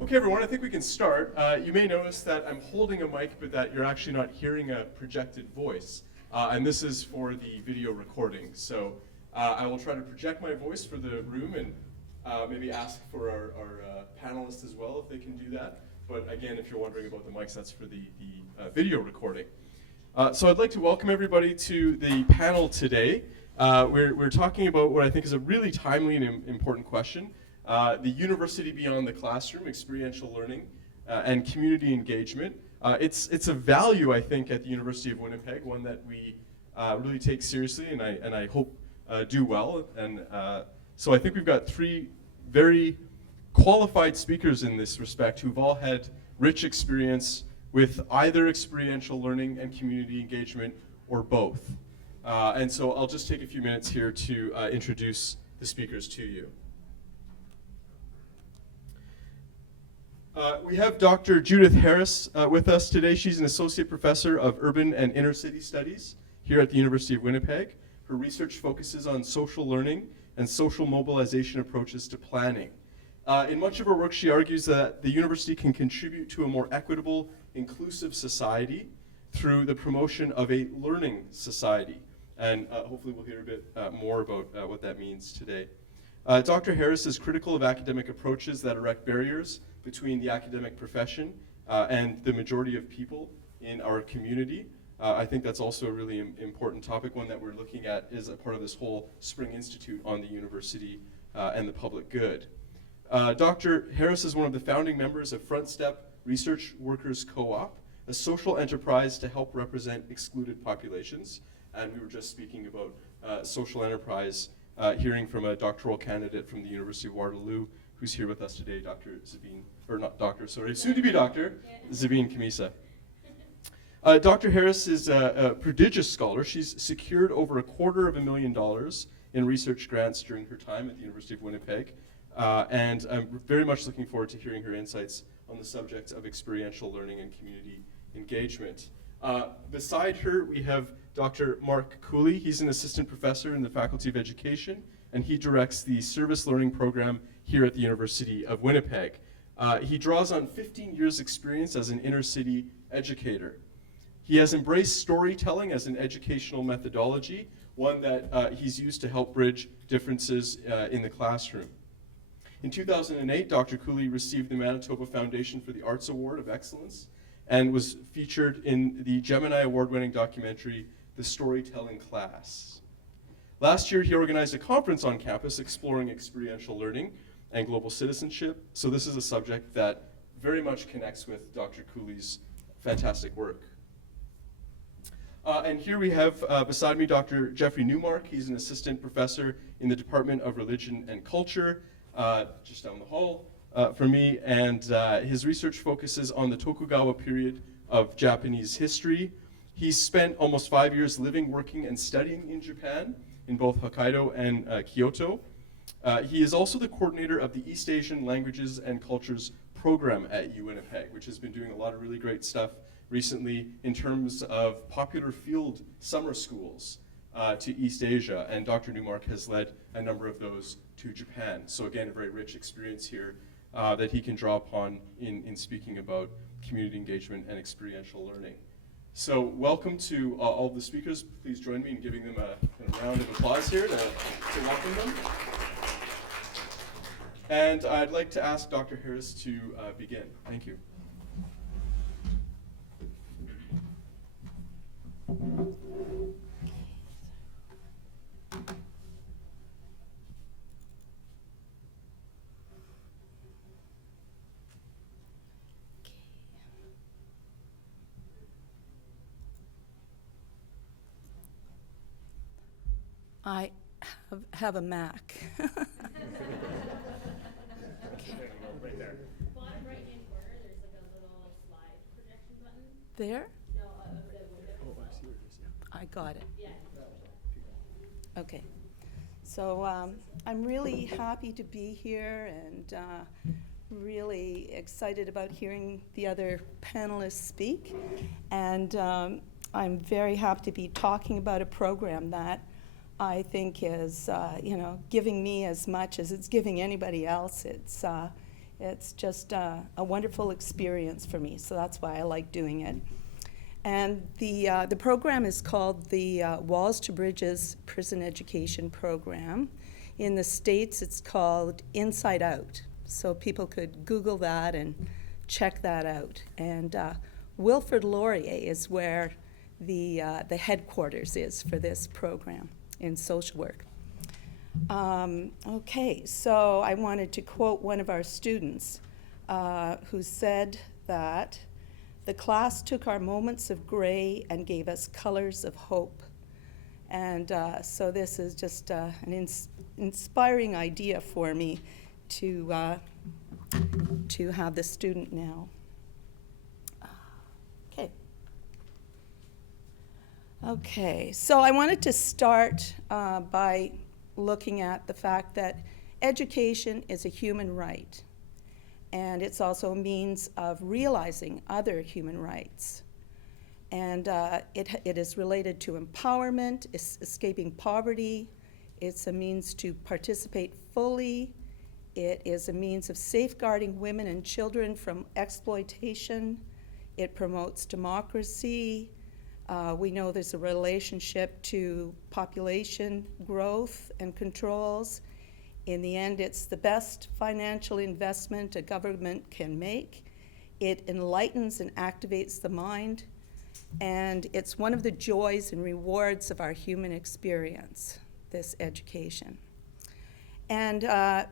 Okay, everyone, I think we can start. You may notice that I'm holding a mic, but that you're actually not hearing a projected voice. And this is for the video recording. So I will try to project my voice for the room and maybe ask for our panelists as well if they can do that. But again, if you're wondering about the mics, that's for the video recording. So I'd like to welcome everybody to the panel today. We're talking about what I think is a really timely and important question. The university beyond the classroom, experiential learning, and community engagement. It's a value, I think, at the University of Winnipeg, one that we really take seriously and I hope do well. And so I think we've got three very qualified speakers in this respect who've all had rich experience with either experiential learning and community engagement or both. And so I'll just take a few minutes here to introduce the speakers to you. We have Dr. Judith Harris with us today. She's an associate professor of urban and inner city studies here at the University of Winnipeg. Her research focuses on social learning and social mobilization approaches to planning. In much of her work, she argues that the university can contribute to a more equitable, inclusive society through the promotion of a learning society. And hopefully we'll hear a bit more about what that means today. Dr. Harris is critical of academic approaches that erect barriers between the academic profession and the majority of people in our community. I think that's also a really important topic, one that we're looking at as a part of this whole Spring Institute on the university and the public good. Dr. Harris is one of the founding members of Front Step Research Workers Co-op, a social enterprise to help represent excluded populations. And we were just speaking about social enterprise, hearing from a doctoral candidate from the University of Waterloo, who's here with us today, Dr. Zabine, or not doctor, sorry, soon-to-be Dr. Zabine Kamisa. Dr. Harris is a prodigious scholar. She's secured over $250,000 in research grants during her time at the University of Winnipeg, and I'm very much looking forward to hearing her insights on the subject of experiential learning and community engagement. Beside her, we have Dr. Mark Cooley. He's an assistant professor in the Faculty of Education, and he directs the service learning program here at the University of Winnipeg. He draws on 15 years' experience as an inner city educator. He has embraced storytelling as an educational methodology, one that he's used to help bridge differences in the classroom. In 2008, Dr. Kuly received the Manitoba Foundation for the Arts Award of Excellence and was featured in the Gemini Award-winning documentary, The Storytelling Class. Last year, he organized a conference on campus exploring experiential learning and global citizenship. So this is a subject that very much connects with Dr. Kuly's fantastic work. And here we have beside me Dr. Jeffrey Newmark. He's an assistant professor in the Department of Religion and Culture, just down the hall from me. And his research focuses on the Tokugawa period of Japanese history. He's spent almost 5 years living, working, and studying in Japan, in both Hokkaido and Kyoto. He is also the coordinator of the East Asian Languages and Cultures program at UWinnipeg, which has been doing a lot of really great stuff recently in terms of popular field summer schools to East Asia, and Dr. Newmark has led a number of those to Japan. So again, a very rich experience here that he can draw upon in speaking about community engagement and experiential learning. So welcome to all of the speakers. Please join me in giving them a round of applause here to welcome them. And I'd like to ask Dr. Harris to begin. Thank you. I have a Mac. Right there. Bottom right-hand corner, there's like a little slide projection button. There? No, of the window. Oh, I see where it is, yeah. I got it. Yeah. Okay. So I'm really happy to be here and really excited about hearing the other panelists speak. And I'm very happy to be talking about a program that I think is, giving me as much as it's giving anybody else. It's just a wonderful experience for me, so that's why I like doing it. And the program is called the Walls to Bridges Prison Education Program. In the States, it's called Inside Out. So people could Google that and check that out. And Wilfrid Laurier is where the headquarters is for this program in social work. Okay, so I wanted to quote one of our students who said that the class took our moments of gray and gave us colors of hope. And so this is just an inspiring idea for me to have the student now. Okay, so I wanted to start by looking at the fact that education is a human right, and it's also a means of realizing other human rights. And it is related to empowerment, escaping poverty. It's a means to participate fully. It is a means of safeguarding women and children from exploitation. It promotes democracy. We know there's a relationship to population growth and controls. In the end, it's the best financial investment a government can make. It enlightens and activates the mind, and it's one of the joys and rewards of our human experience, this education. And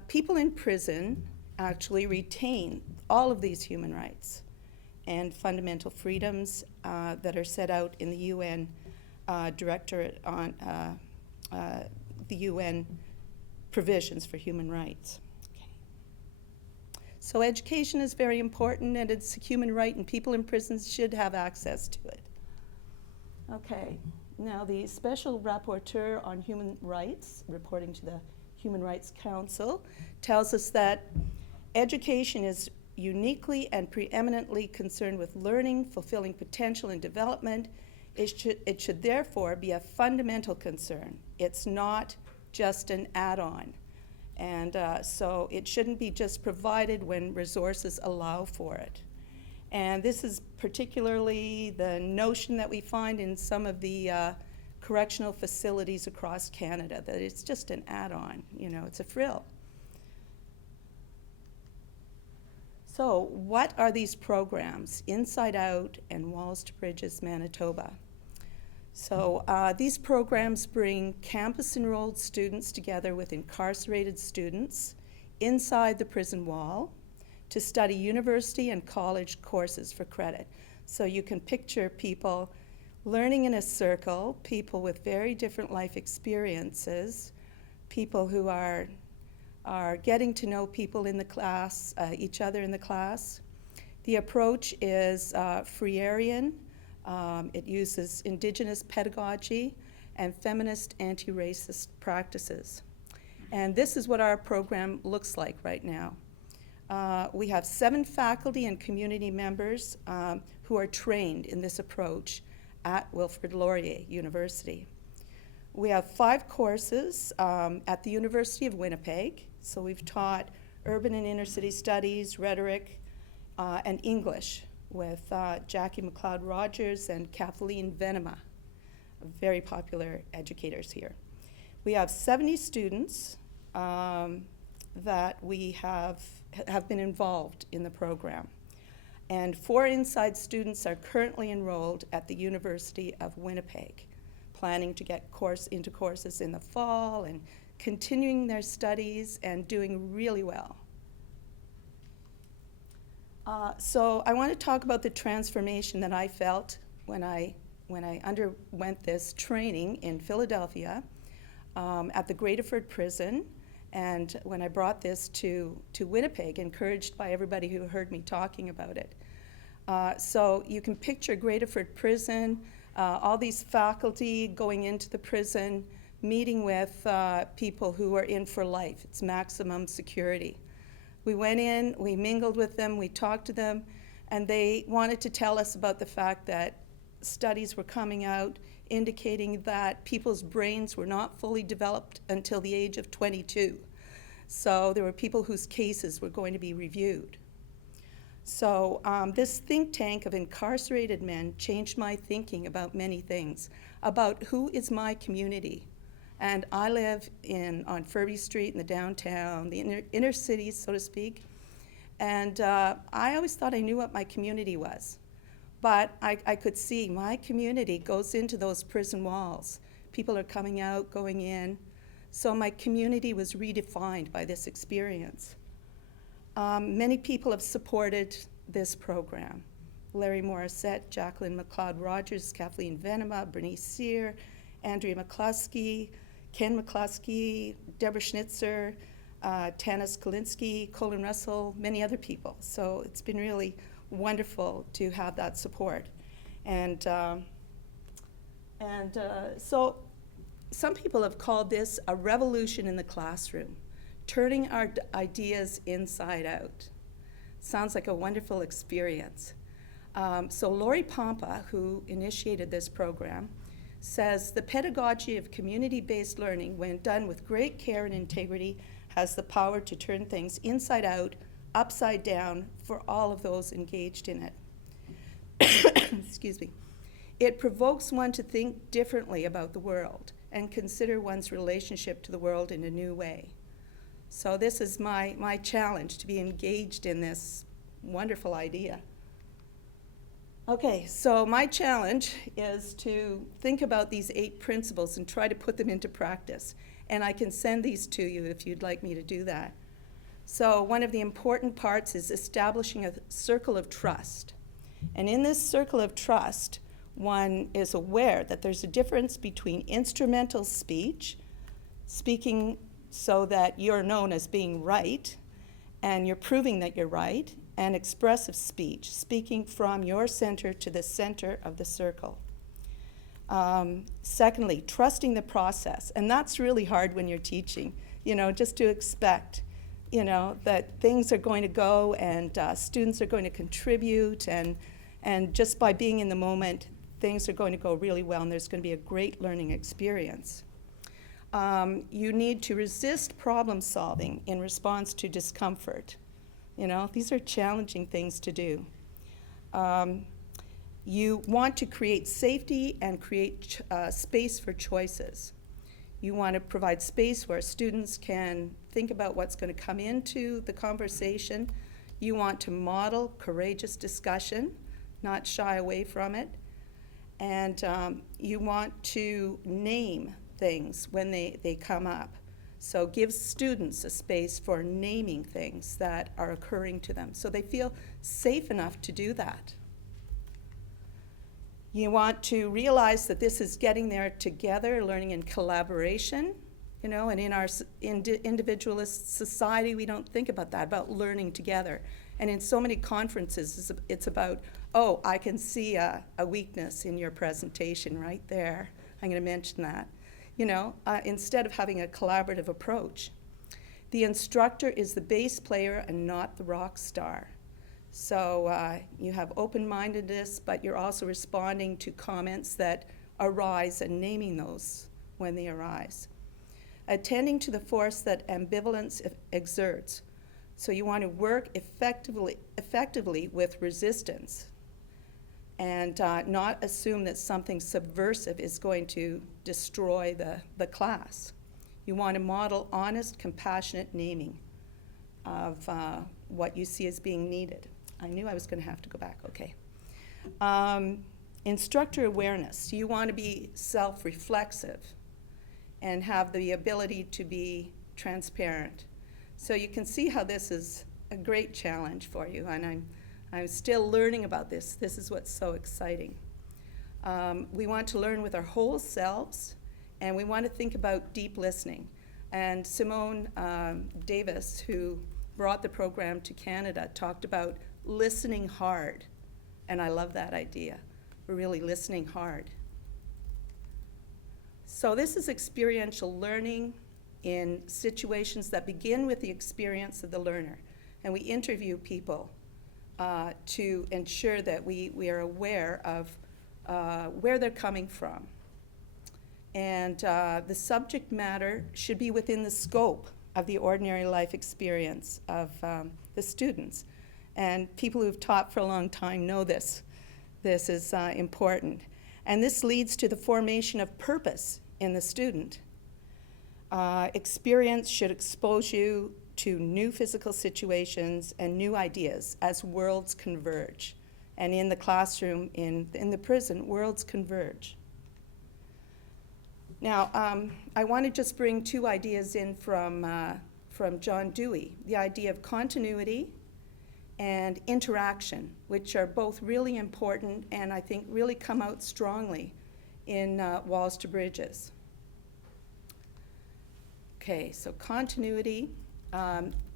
people in prison actually retain all of these human rights and fundamental freedoms that are set out in the UN Directorate on the UN provisions for human rights. Okay. So education is very important, and it's a human right, and people in prisons should have access to it. Okay, now the Special Rapporteur on Human Rights, reporting to the Human Rights Council, tells us that education is uniquely and preeminently concerned with learning, fulfilling potential, and development. It should therefore be a fundamental concern. It's not just an add-on. And so it shouldn't be just provided when resources allow for it. And this is particularly the notion that we find in some of the correctional facilities across Canada, that it's just an add-on, you know, it's a frill. So what are these programs, Inside Out and Walls to Bridges Manitoba? So these programs bring campus-enrolled students together with incarcerated students inside the prison wall to study university and college courses for credit. So you can picture people learning in a circle, people with very different life experiences, people who are getting to know people in the class, each other in the class. The approach is Freirean. It uses indigenous pedagogy and feminist anti-racist practices. And this is what our program looks like right now. We have 7 faculty and community members who are trained in this approach at Wilfrid Laurier University. We have 5 courses at the University of Winnipeg. So we've taught urban and inner city studies, rhetoric, and English with Jackie McLeod-Rogers and Kathleen Venema, very popular educators here. We have 70 students that we have been involved in the program. And 4 inside students are currently enrolled at the University of Winnipeg, planning to get into courses in the fall and continuing their studies and doing really well. So I want to talk about the transformation that I felt when I underwent this training in Philadelphia at the Grateford Prison, and when I brought this to Winnipeg, encouraged by everybody who heard me talking about it. So you can picture Grateford Prison, all these faculty going into the prison, meeting with people who are in for life. It's maximum security. We went in, we mingled with them, we talked to them, and they wanted to tell us about the fact that studies were coming out indicating that people's brains were not fully developed until the age of 22. So there were people whose cases were going to be reviewed. So this think tank of incarcerated men changed my thinking about many things, about who is my community. And I live on Furby Street in the downtown, the inner cities, so to speak. And I always thought I knew what my community was. But I could see my community goes into those prison walls. People are coming out, going in. So my community was redefined by this experience. Many people have supported this program. Larry Morissette, Jacqueline McLeod-Rogers, Kathleen Venema, Bernice Sear, Andrea McCluskey, Ken McCluskey, Deborah Schnitzer, Tanis Kolinsky, Colin Russell, many other people. So it's been really wonderful to have that support. And so some people have called this a revolution in the classroom, turning our ideas inside out. Sounds like a wonderful experience. So Lori Pompa, who initiated this program, says the pedagogy of community-based learning, when done with great care and integrity, has the power to turn things inside out, upside down for all of those engaged in it. Excuse me. It provokes one to think differently about the world and consider one's relationship to the world in a new way. So this is my challenge, to be engaged in this wonderful idea. Okay, so my challenge is to think about these 8 principles and try to put them into practice. And I can send these to you if you'd like me to do that. So one of the important parts is establishing a circle of trust. And in this circle of trust, one is aware that there's a difference between instrumental speech, speaking so that you're known as being right, and you're proving that you're right, and expressive speech, speaking from your center to the center of the circle. Secondly, trusting the process, and that's really hard when you're teaching, just to expect, that things are going to go and students are going to contribute, and just by being in the moment, things are going to go really well, and there's going to be a great learning experience. You need to resist problem solving in response to discomfort. These are challenging things to do. You want to create safety and create space for choices. You want to provide space where students can think about what's going to come into the conversation. You want to model courageous discussion, not shy away from it. And you want to name things when they come up. So give students a space for naming things that are occurring to them so they feel safe enough to do that. You want to realize that this is getting there together, learning in collaboration, and in our individualist society, we don't think about that, about learning together. And in so many conferences, it's about, oh, I can see a weakness in your presentation right there. I'm going to mention that. Instead of having a collaborative approach. The instructor is the bass player and not the rock star. So you have open-mindedness, but you're also responding to comments that arise and naming those when they arise. Attending to the force that ambivalence exerts. So you want to work effectively with resistance and not assume that something subversive is going to destroy the class. You want to model honest, compassionate naming of what you see as being needed. I knew I was going to have to go back, okay. Instructor awareness. You want to be self-reflexive and have the ability to be transparent. So you can see how this is a great challenge for you, and I'm still learning about this. This is what's so exciting. We want to learn with our whole selves, and we want to think about deep listening. And Simone Davis, who brought the program to Canada, talked about listening hard, and I love that idea. We're really listening hard. So this is experiential learning in situations that begin with the experience of the learner, and we interview people to ensure that we are aware of where they're coming from. And the subject matter should be within the scope of the ordinary life experience of the students. And people who've taught for a long time know this. This is important. And this leads to the formation of purpose in the student. Experience should expose you to new physical situations and new ideas as worlds converge. And in the classroom, in the prison, worlds converge. Now, I want to just bring two ideas in from John Dewey, the idea of continuity and interaction, which are both really important and I think really come out strongly in Walls to Bridges. Okay, so continuity.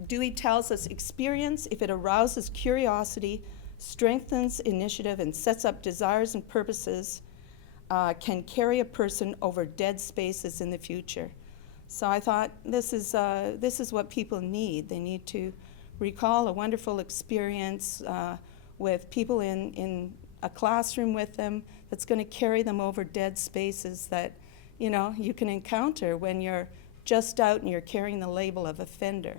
Dewey tells us experience, if it arouses curiosity, strengthens initiative, and sets up desires and purposes, can carry a person over dead spaces in the future. So I thought this is what people need. They need to recall a wonderful experience with people in a classroom with them that's going to carry them over dead spaces that, you can encounter when you're just out and you're carrying the label of offender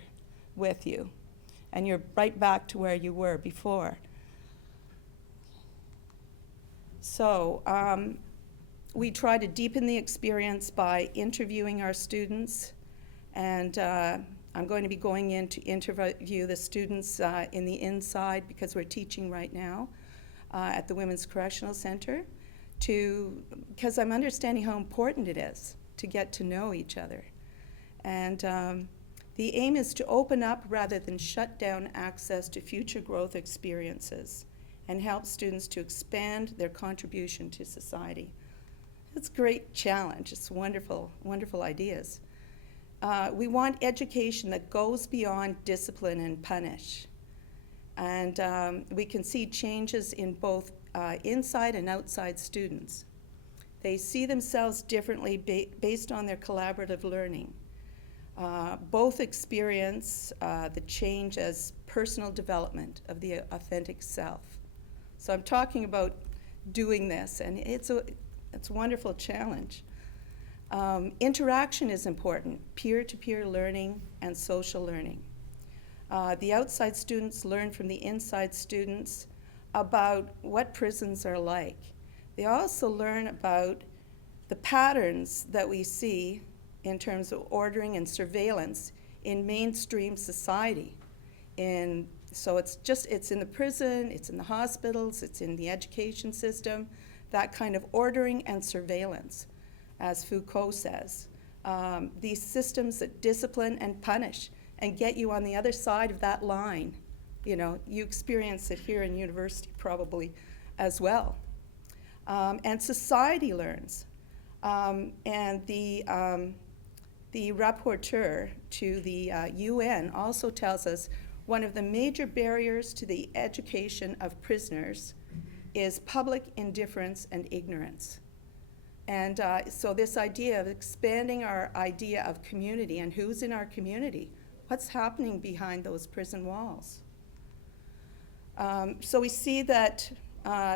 with you. And you're right back to where you were before. So we try to deepen the experience by interviewing our students. And I'm going to be going in to interview the students in the inside because we're teaching right now at the Women's Correctional Center because I'm understanding how important it is to get to know each other. And the aim is to open up rather than shut down access to future growth experiences and help students to expand their contribution to society. It's a great challenge. It's wonderful, wonderful ideas. We want education that goes beyond discipline and punish. And we can see changes in both inside and outside students. They see themselves differently based on their collaborative learning. Both experience the change as personal development of the authentic self. So I'm talking about doing this, and it's a wonderful challenge. Interaction is important, peer-to-peer learning and social learning. The outside students learn from the inside students about what prisons are like. They also learn about the patterns that we see in terms of ordering and surveillance in mainstream society. So it's in the prison, it's in the hospitals, it's in the education system, that kind of ordering and surveillance, as Foucault says. These systems that discipline and punish and get you on the other side of that line. You experience it here in university probably as well. And society learns. And the rapporteur to the UN also tells us one of the major barriers to the education of prisoners is public indifference and ignorance. And so this idea of expanding our idea of community and who's in our community, what's happening behind those prison walls. So we see that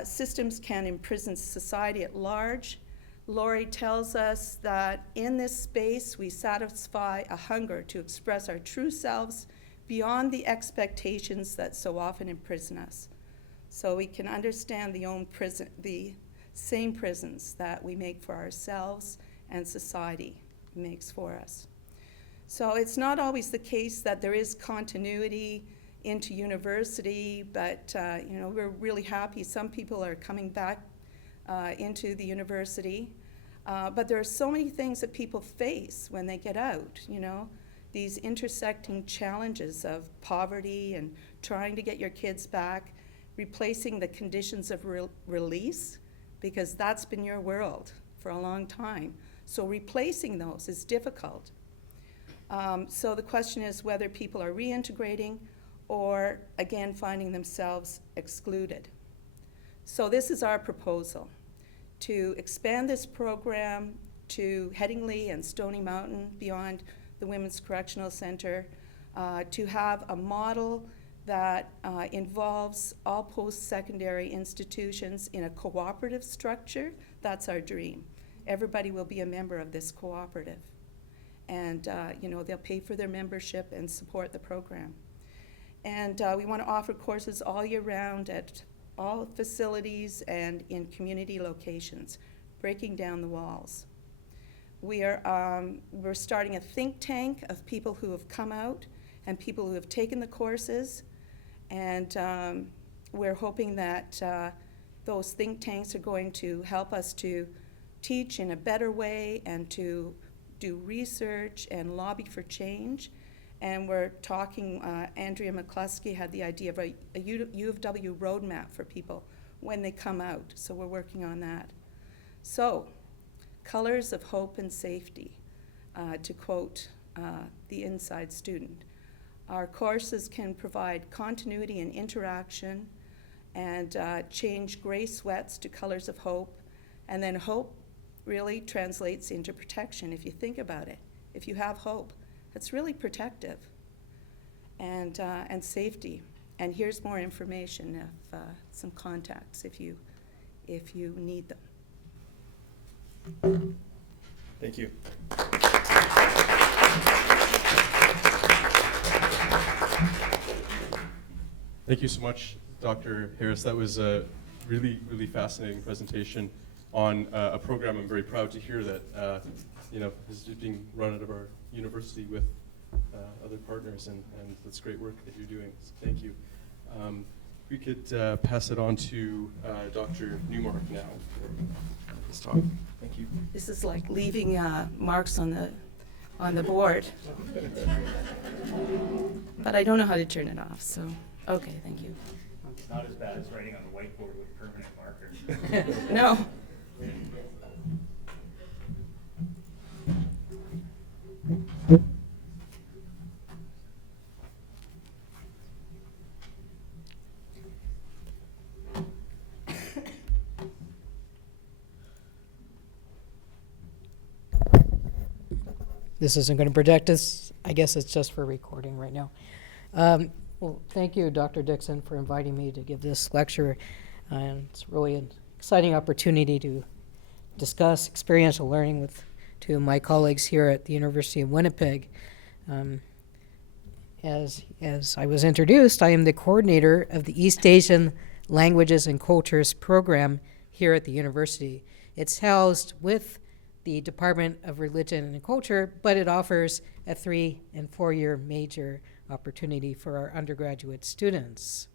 systems can imprison society at large. Rory tells us that in this space we satisfy a hunger to express our true selves beyond the expectations that so often imprison us. So we can understand the same prisons that we make for ourselves and society makes for us. So it's not always the case that there is continuity into university, but we're really happy. Some people are coming back into the university, but there are so many things that people face when they get out, these intersecting challenges of poverty and trying to get your kids back, replacing the conditions of release, because that's been your world for a long time. So replacing those is difficult. So the question is whether people are reintegrating or, again, finding themselves excluded. So this is our proposal, to expand this program to Headingley and Stony Mountain beyond the Women's Correctional Center, to have a model that involves all post-secondary institutions in a cooperative structure. That's our dream. Everybody will be a member of this cooperative. And, they'll pay for their membership and support the program. And we want to offer courses all year round at all facilities and in community locations, breaking down the walls. We're starting a think tank of people who have come out and people who have taken the courses, and we're hoping that those think tanks are going to help us to teach in a better way and to do research and lobby for change. And we're talking, Andrea McCluskey had the idea of a U of W roadmap for people when they come out, so we're working on that. So, colors of hope and safety, to quote the Inside student. Our courses can provide continuity and interaction and change gray sweats to colors of hope, and then hope really translates into protection if you think about it. If you have hope, it's really protective and safety. And here's more information, some contacts if you need them. Thank you. Thank you so much, Dr. Harris. That was a really, really fascinating presentation on a program I'm very proud to hear that is just being run out of our university with other partners, and that's great work that you're doing. So thank you. We could pass it on to Dr. Newmark now for this talk. Thank you. This is like leaving marks on the board. But I don't know how to turn it off, so okay, thank you. It's not as bad as writing on the whiteboard with permanent marker. No. This isn't going to protect us. I guess it's just for recording right now. Well, thank you, Dr. Dickson, for inviting me to give this lecture. It's really an exciting opportunity to discuss experiential learning with two of my colleagues here at the University of Winnipeg. As I was introduced, I am the coordinator of the East Asian Languages and Cultures program here at the university. It's housed with the Department of Religion and Culture, but it offers a 3- and 4-year major opportunity for our undergraduate students.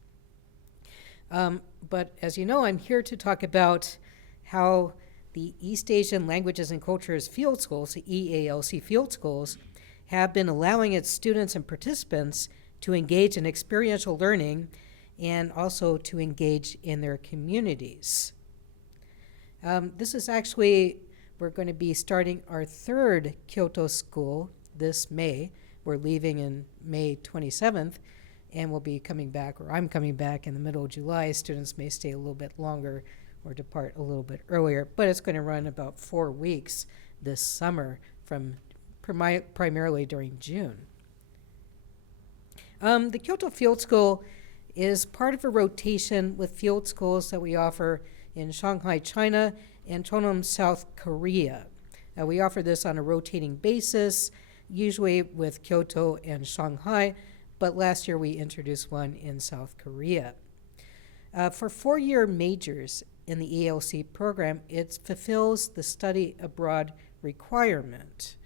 But as you know, I'm here to talk about how the East Asian Languages and Cultures field schools, the EALC field schools, have been allowing its students and participants to engage in experiential learning and also to engage in their communities. This is actually, we're going to be starting our 3rd Kyoto school this May. We're leaving in May 27th, and we'll be coming back, or I'm coming back in the middle of July. Students may stay a little bit longer or depart a little bit earlier, but it's going to run about 4 weeks this summer from primarily during June. The Kyoto Field School is part of a rotation with field schools that we offer in Shanghai, China, and Cheonan, South Korea. We offer this on a rotating basis, usually with Kyoto and Shanghai, but last year we introduced one in South Korea. For 4-year majors in the ELC program, it fulfills the study abroad requirement.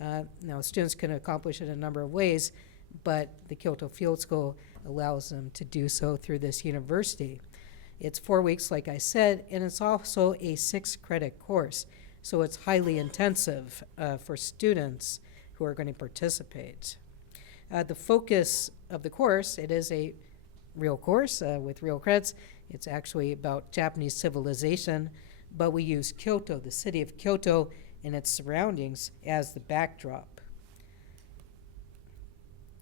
Now, students can accomplish it a number of ways, but the Kyoto Field School allows them to do so through this university. It's 4 weeks, like I said, and it's also a 6-credit course, so it's highly intensive for students who are going to participate. The focus of the course, it is a real course with real credits. It's actually about Japanese civilization, but we use Kyoto, the city of Kyoto, and its surroundings as the backdrop.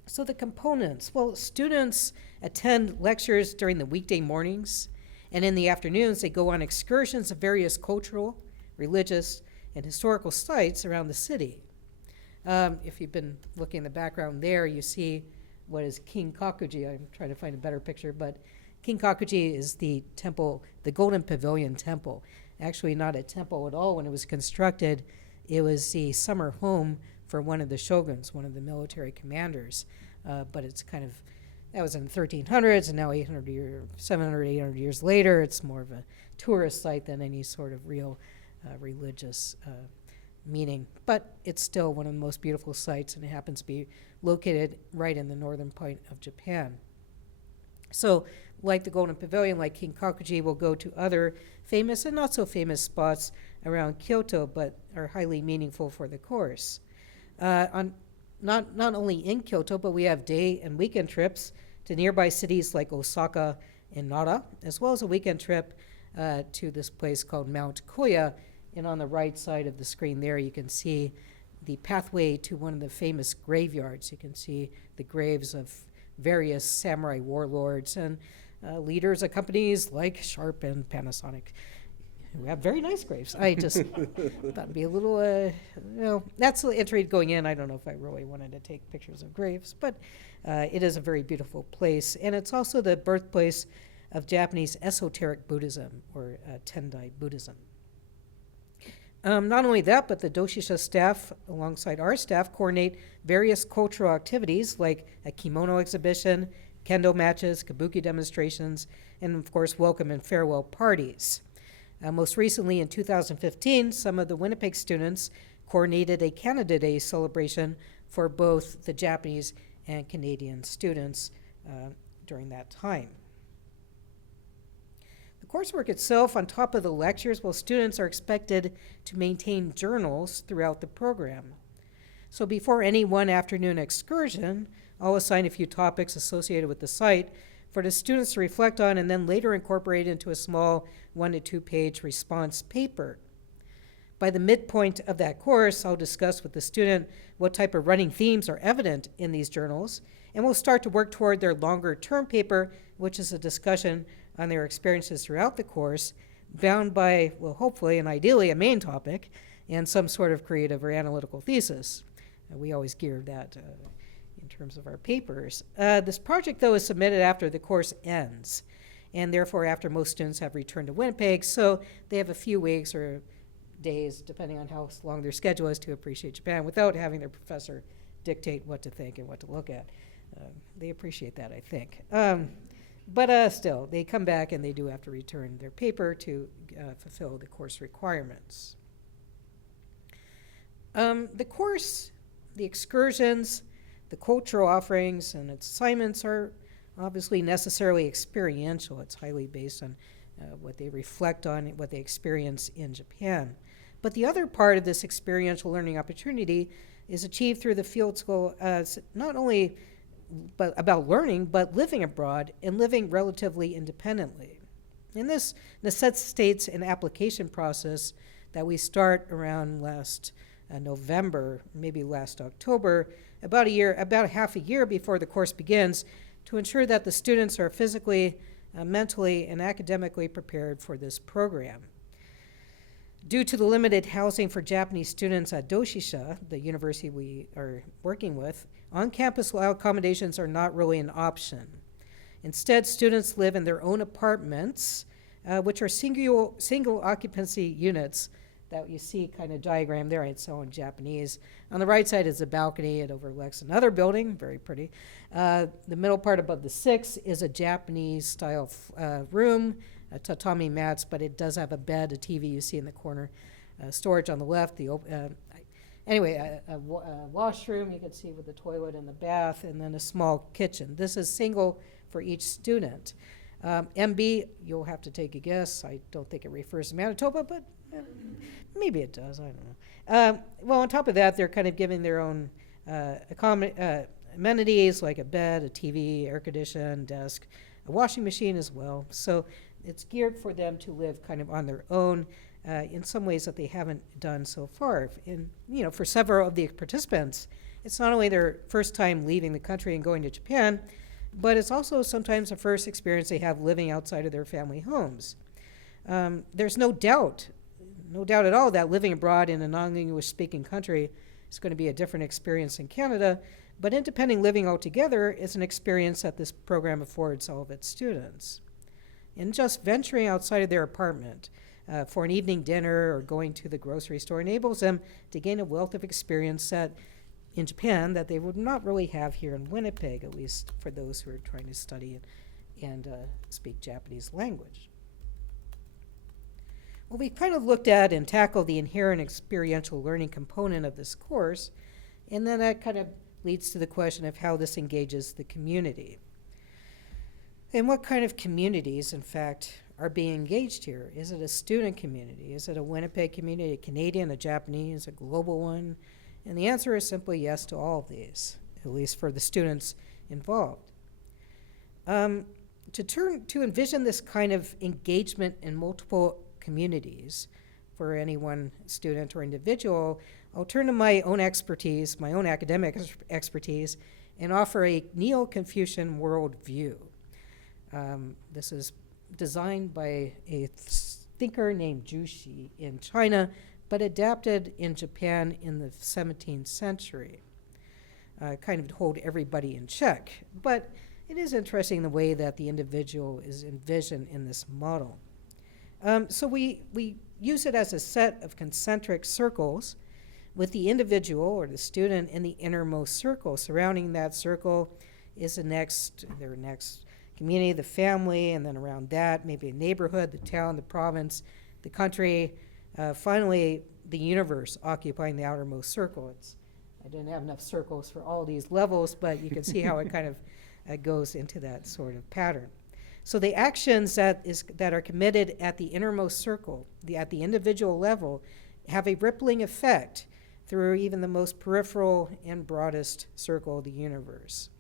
So the components, well, students attend lectures during the weekday mornings, and in the afternoons they go on excursions of various cultural, religious, and historical sites around the city. If you've been looking in the background there, you see what is King Kakuji. I'm trying to find a better picture, but King Kakuji is the temple, the Golden Pavilion temple. Actually not a temple at all when it was constructed. It was the summer home for one of the shoguns, one of the military commanders. But it's kind of, that was in the 1300s, and now 700, 800 years later, it's more of a tourist site than any sort of real religious meaning. But it's still one of the most beautiful sites, and it happens to be located right in the northern point of Japan. So, like the Golden Pavilion, like King Kakuji, will go to other famous and not so famous spots around Kyoto, but are highly meaningful for the course. Not only in Kyoto, but we have day and weekend trips to nearby cities like Osaka and Nara, as well as a weekend trip to this place called Mount Koya. And on the right side of the screen there, you can see the pathway to one of the famous graveyards. You can see the graves of various samurai warlords and leaders of companies like Sharp and Panasonic, who have very nice graves. I just thought it'd be a little, that's the entry going in. I don't know if I really wanted to take pictures of graves, but it is a very beautiful place. And it's also the birthplace of Japanese esoteric Buddhism, or Tendai Buddhism. Not only that, but the Doshisha staff, alongside our staff, coordinate various cultural activities like a kimono exhibition, kendo matches, kabuki demonstrations, and of course, welcome and farewell parties. Most recently, in 2015, some of the Winnipeg students coordinated a Canada Day celebration for both the Japanese and Canadian students during that time. The coursework itself, on top of the lectures, well, students are expected to maintain journals throughout the program. So before any one afternoon excursion, I'll assign a few topics associated with the site for the students to reflect on and then later incorporate into a small 1 to 2 page response paper. By the midpoint of that course, I'll discuss with the student what type of running themes are evident in these journals, and we'll start to work toward their longer term paper, which is a discussion on their experiences throughout the course, bound by, well, hopefully and ideally a main topic and some sort of creative or analytical thesis. We always gear that in terms of our papers. This project, though, is submitted after the course ends, and therefore after most students have returned to Winnipeg, so they have a few weeks or days, depending on how long their schedule is, to appreciate Japan without having their professor dictate what to think and what to look at. They appreciate that, I think. But still, they come back and they do have to return their paper to fulfill the course requirements. The course, the excursions, the cultural offerings, and its assignments are obviously necessarily experiential. It's highly based on what they reflect on, what they experience in Japan. But the other part of this experiential learning opportunity is achieved through the field school, not only about learning, but living abroad and living relatively independently. And this necessitates an application process that we start around last November, maybe last October, about half a year before the course begins, to ensure that the students are physically, mentally, and academically prepared for this program. Due to the limited housing for Japanese students at Doshisha, the university we are working with, on-campus accommodations are not really an option. Instead, students live in their own apartments, which are single occupancy units that you see kind of diagram there. It's all in Japanese. On the right side is a balcony. It overlooks another building, very pretty. The middle part above the 6 is a Japanese style room, tatami mats, but it does have a bed, a TV you see in the corner, storage on the left, a washroom you can see with the toilet and the bath, and then a small kitchen. This is single for each student. MB, you'll have to take a guess. I don't think it refers to Manitoba, but maybe it does. I don't know. Well, on top of that, they're kind of giving their own amenities like a bed, a TV, air condition, desk, a washing machine as well. So it's geared for them to live kind of on their own in some ways that they haven't done so far. And, for several of the participants, it's not only their first time leaving the country and going to Japan, but it's also sometimes the first experience they have living outside of their family homes. There's no doubt at all that living abroad in a non-English speaking country is going to be a different experience in Canada, but independent living altogether is an experience that this program affords all of its students. And just venturing outside of their apartment for an evening dinner or going to the grocery store enables them to gain a wealth of experience that in Japan that they would not really have here in Winnipeg, at least for those who are trying to study and speak Japanese language. Well, we kind of looked at and tackled the inherent experiential learning component of this course, and then that kind of leads to the question of how this engages the community. And what kind of communities, in fact, are being engaged here? Is it a student community? Is it a Winnipeg community, a Canadian, a Japanese, a global one? And the answer is simply yes to all of these, at least for the students involved. To envision this kind of engagement in multiple communities for any one student or individual, I'll turn to my own expertise, my own academic expertise, and offer a Neo-Confucian worldview. This is designed by a thinker named Zhu Xi in China, but adapted in Japan in the 17th century, kind of to hold everybody in check. But it is interesting the way that the individual is envisioned in this model. So we use it as a set of concentric circles with the individual or the student in the innermost circle. Surrounding that circle is their next community, the family, and then around that, maybe a neighborhood, the town, the province, the country, finally, the universe occupying the outermost circle. I didn't have enough circles for all these levels, but you can see how it kind of goes into that sort of pattern. So the actions that are committed at the innermost circle, at the individual level, have a rippling effect through even the most peripheral and broadest circle of the universe.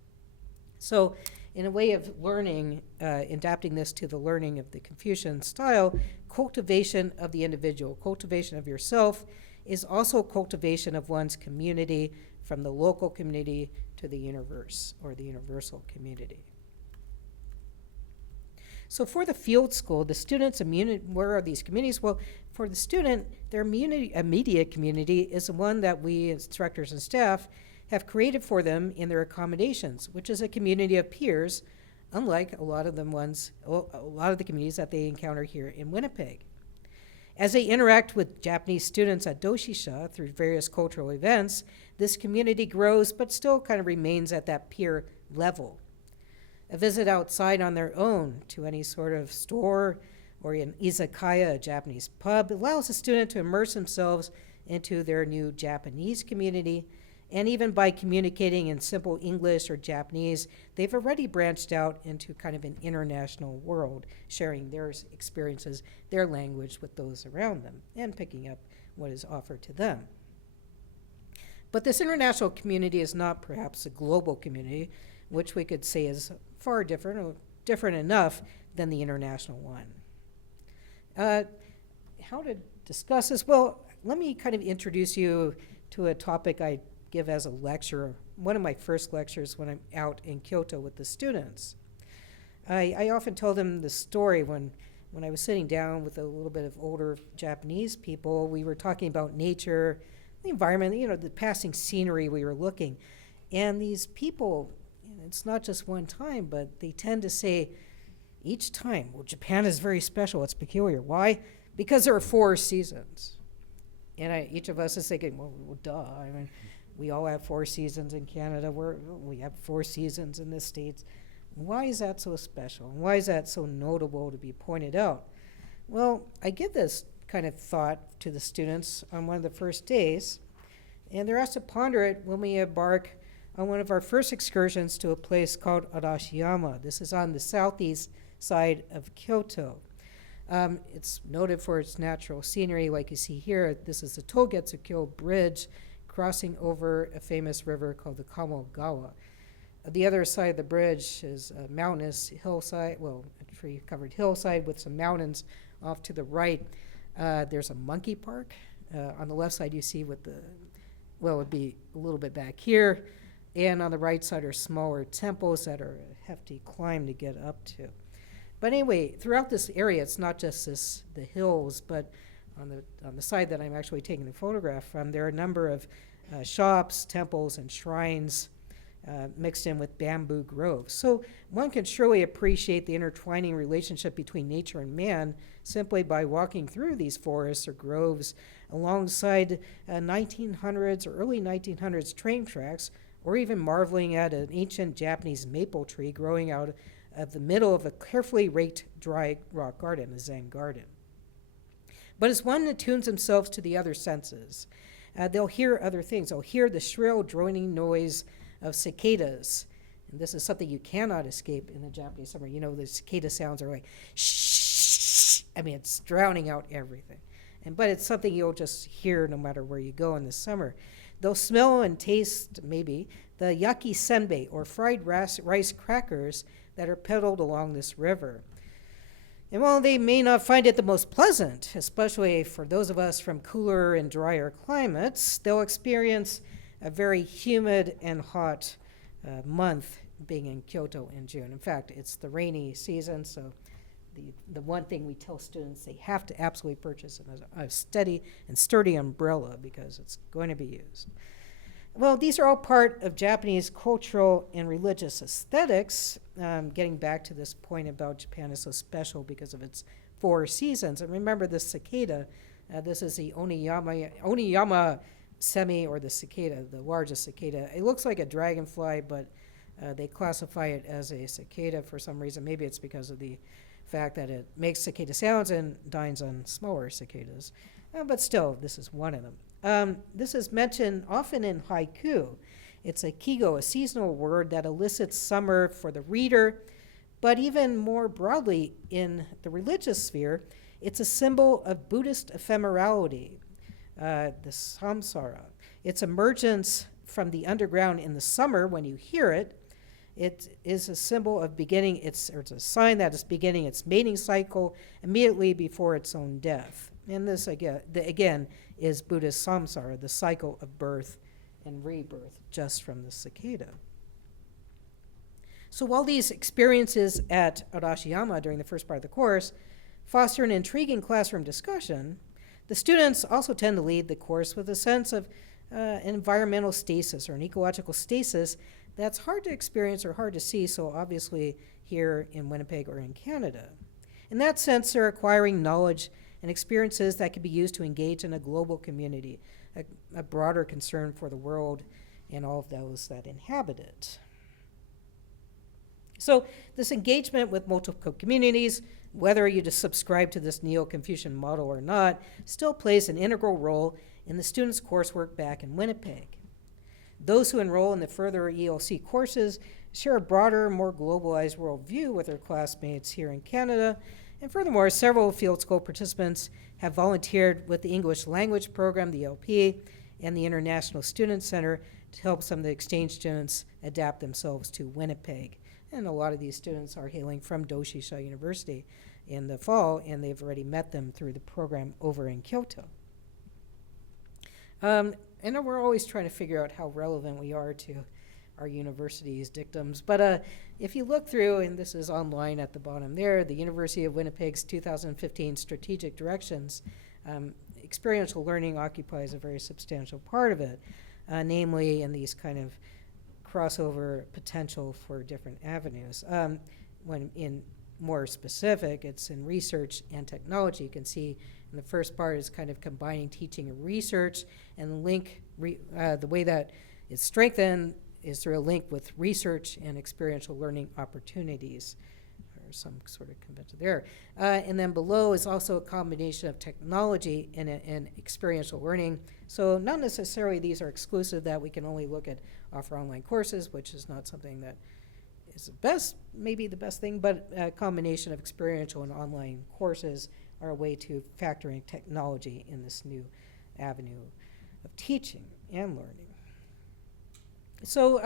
So in a way of learning, adapting this to the learning of the Confucian style, cultivation of the individual, cultivation of yourself, is also cultivation of one's community, from the local community to the universe or the universal community. So for the field school, the students' where are these communities? Well, for the student, their immediate community is the one that we instructors and staff have created for them in their accommodations, which is a community of peers, unlike a lot of the communities that they encounter here in Winnipeg. As they interact with Japanese students at Doshisha through various cultural events, this community grows but still kind of remains at that peer level. A visit outside on their own to any sort of store or an izakaya, a Japanese pub, allows the student to immerse themselves into their new Japanese community. And even by communicating in simple English or Japanese, they've already branched out into kind of an international world, sharing their experiences, their language with those around them, and picking up what is offered to them. But this international community is not perhaps a global community, which we could say is far different, or different enough than the international one. How to discuss this? Well, let me kind of introduce you to a topic I give as a lecture, one of my first lectures when I'm out in Kyoto with the students. I often tell them the story when I was sitting down with a little bit of older Japanese people. We were talking about nature, the environment, the passing scenery we were looking. And these people, it's not just one time, but they tend to say each time, well, Japan is very special, it's peculiar. Why? Because there are 4 seasons. And each of us is thinking, well, duh. I mean, we all have 4 seasons in Canada. We have 4 seasons in the States. Why is that so special? Why is that so notable to be pointed out? Well, I give this kind of thought to the students on one of the first days, and they're asked to ponder it when we embark on one of our first excursions to a place called Arashiyama. This is on the southeast side of Kyoto. It's noted for its natural scenery, like you see here. This is the Togetsukyo Bridge, crossing over a famous river called the Kamogawa. The other side of the bridge is a mountainous hillside, a tree-covered hillside with some mountains off to the right. There's a monkey park. On the left side you see it'd be a little bit back here. And on the right side are smaller temples that are a hefty climb to get up to. But anyway, throughout this area, it's not just the hills, but on the side that I'm actually taking the photograph from, there are a number of shops, temples, and shrines mixed in with bamboo groves. So one can surely appreciate the intertwining relationship between nature and man simply by walking through these forests or groves alongside 1900s or early 1900s train tracks, or even marveling at an ancient Japanese maple tree growing out of the middle of a carefully raked dry rock garden, a Zen garden. But as one attunes themselves to the other senses, they'll hear other things. They'll hear the shrill droning noise of cicadas. And this is something you cannot escape in the Japanese summer. You know, the cicada sounds are like shh. I mean, it's drowning out everything. But it's something you'll just hear no matter where you go in the summer. They'll smell and taste, maybe, the yaki senbei, or fried rice crackers that are peddled along this river. And while they may not find it the most pleasant, especially for those of us from cooler and drier climates, they'll experience a very humid and hot month being in Kyoto in June. In fact, it's the rainy season, so the one thing we tell students they have to absolutely purchase a steady and sturdy umbrella because it's going to be used. Well, these are all part of Japanese cultural and religious aesthetics, getting back to this point about Japan is so special because of its 4 seasons. And remember this cicada, this is the Oniyama semi, or the cicada, the largest cicada. It looks like a dragonfly, but they classify it as a cicada for some reason. Maybe it's because of the fact that it makes cicada sounds and dines on smaller cicadas. But still, this is one of them. This is mentioned often in haiku. It's a kigo, a seasonal word that elicits summer for the reader, but even more broadly in the religious sphere, it's a symbol of Buddhist ephemerality, the samsara. Its emergence from the underground in the summer when you hear it. It is a symbol of beginning it's a sign that it's beginning its mating cycle immediately before its own death. And this again is Buddhist samsara, the cycle of birth and rebirth, just from the cicada. So while these experiences at Arashiyama during the first part of the course foster an intriguing classroom discussion, the students also tend to lead the course with a sense of environmental stasis or an ecological stasis that's hard to experience or hard to see, so obviously here in Winnipeg or in Canada. In that sense, they're acquiring knowledge and experiences that can be used to engage in a global community, a broader concern for the world and all of those that inhabit it. So this engagement with multiple communities, whether you just subscribe to this Neo-Confucian model or not, still plays an integral role in the students' coursework back in Winnipeg. Those who enroll in the further ELC courses share a broader, more globalized worldview with their classmates here in Canada. And furthermore, several field school participants have volunteered with the English Language Program, the LP, and the International Student Center to help some of the exchange students adapt themselves to Winnipeg. And a lot of these students are hailing from Doshisha University in the fall, and they've already met them through the program over in Kyoto. And we're always trying to figure out how relevant we are to our university's dictums. But if you look through, and this is online at the bottom there, the University of Winnipeg's 2015 Strategic Directions, experiential learning occupies a very substantial part of it, namely in these kind of crossover potential for different avenues. When in more specific, it's in research and technology. You can see in the first part is kind of combining teaching and research, and the way that it's strengthened is through a link with research and experiential learning opportunities, or some sort of convention there. And then below is also a combination of technology and experiential learning. So not necessarily these are exclusive, that we can only look at offer online courses, which is not something that is the best, maybe the best thing, but a combination of experiential and online courses are a way to factor in technology in this new avenue of teaching and learning. So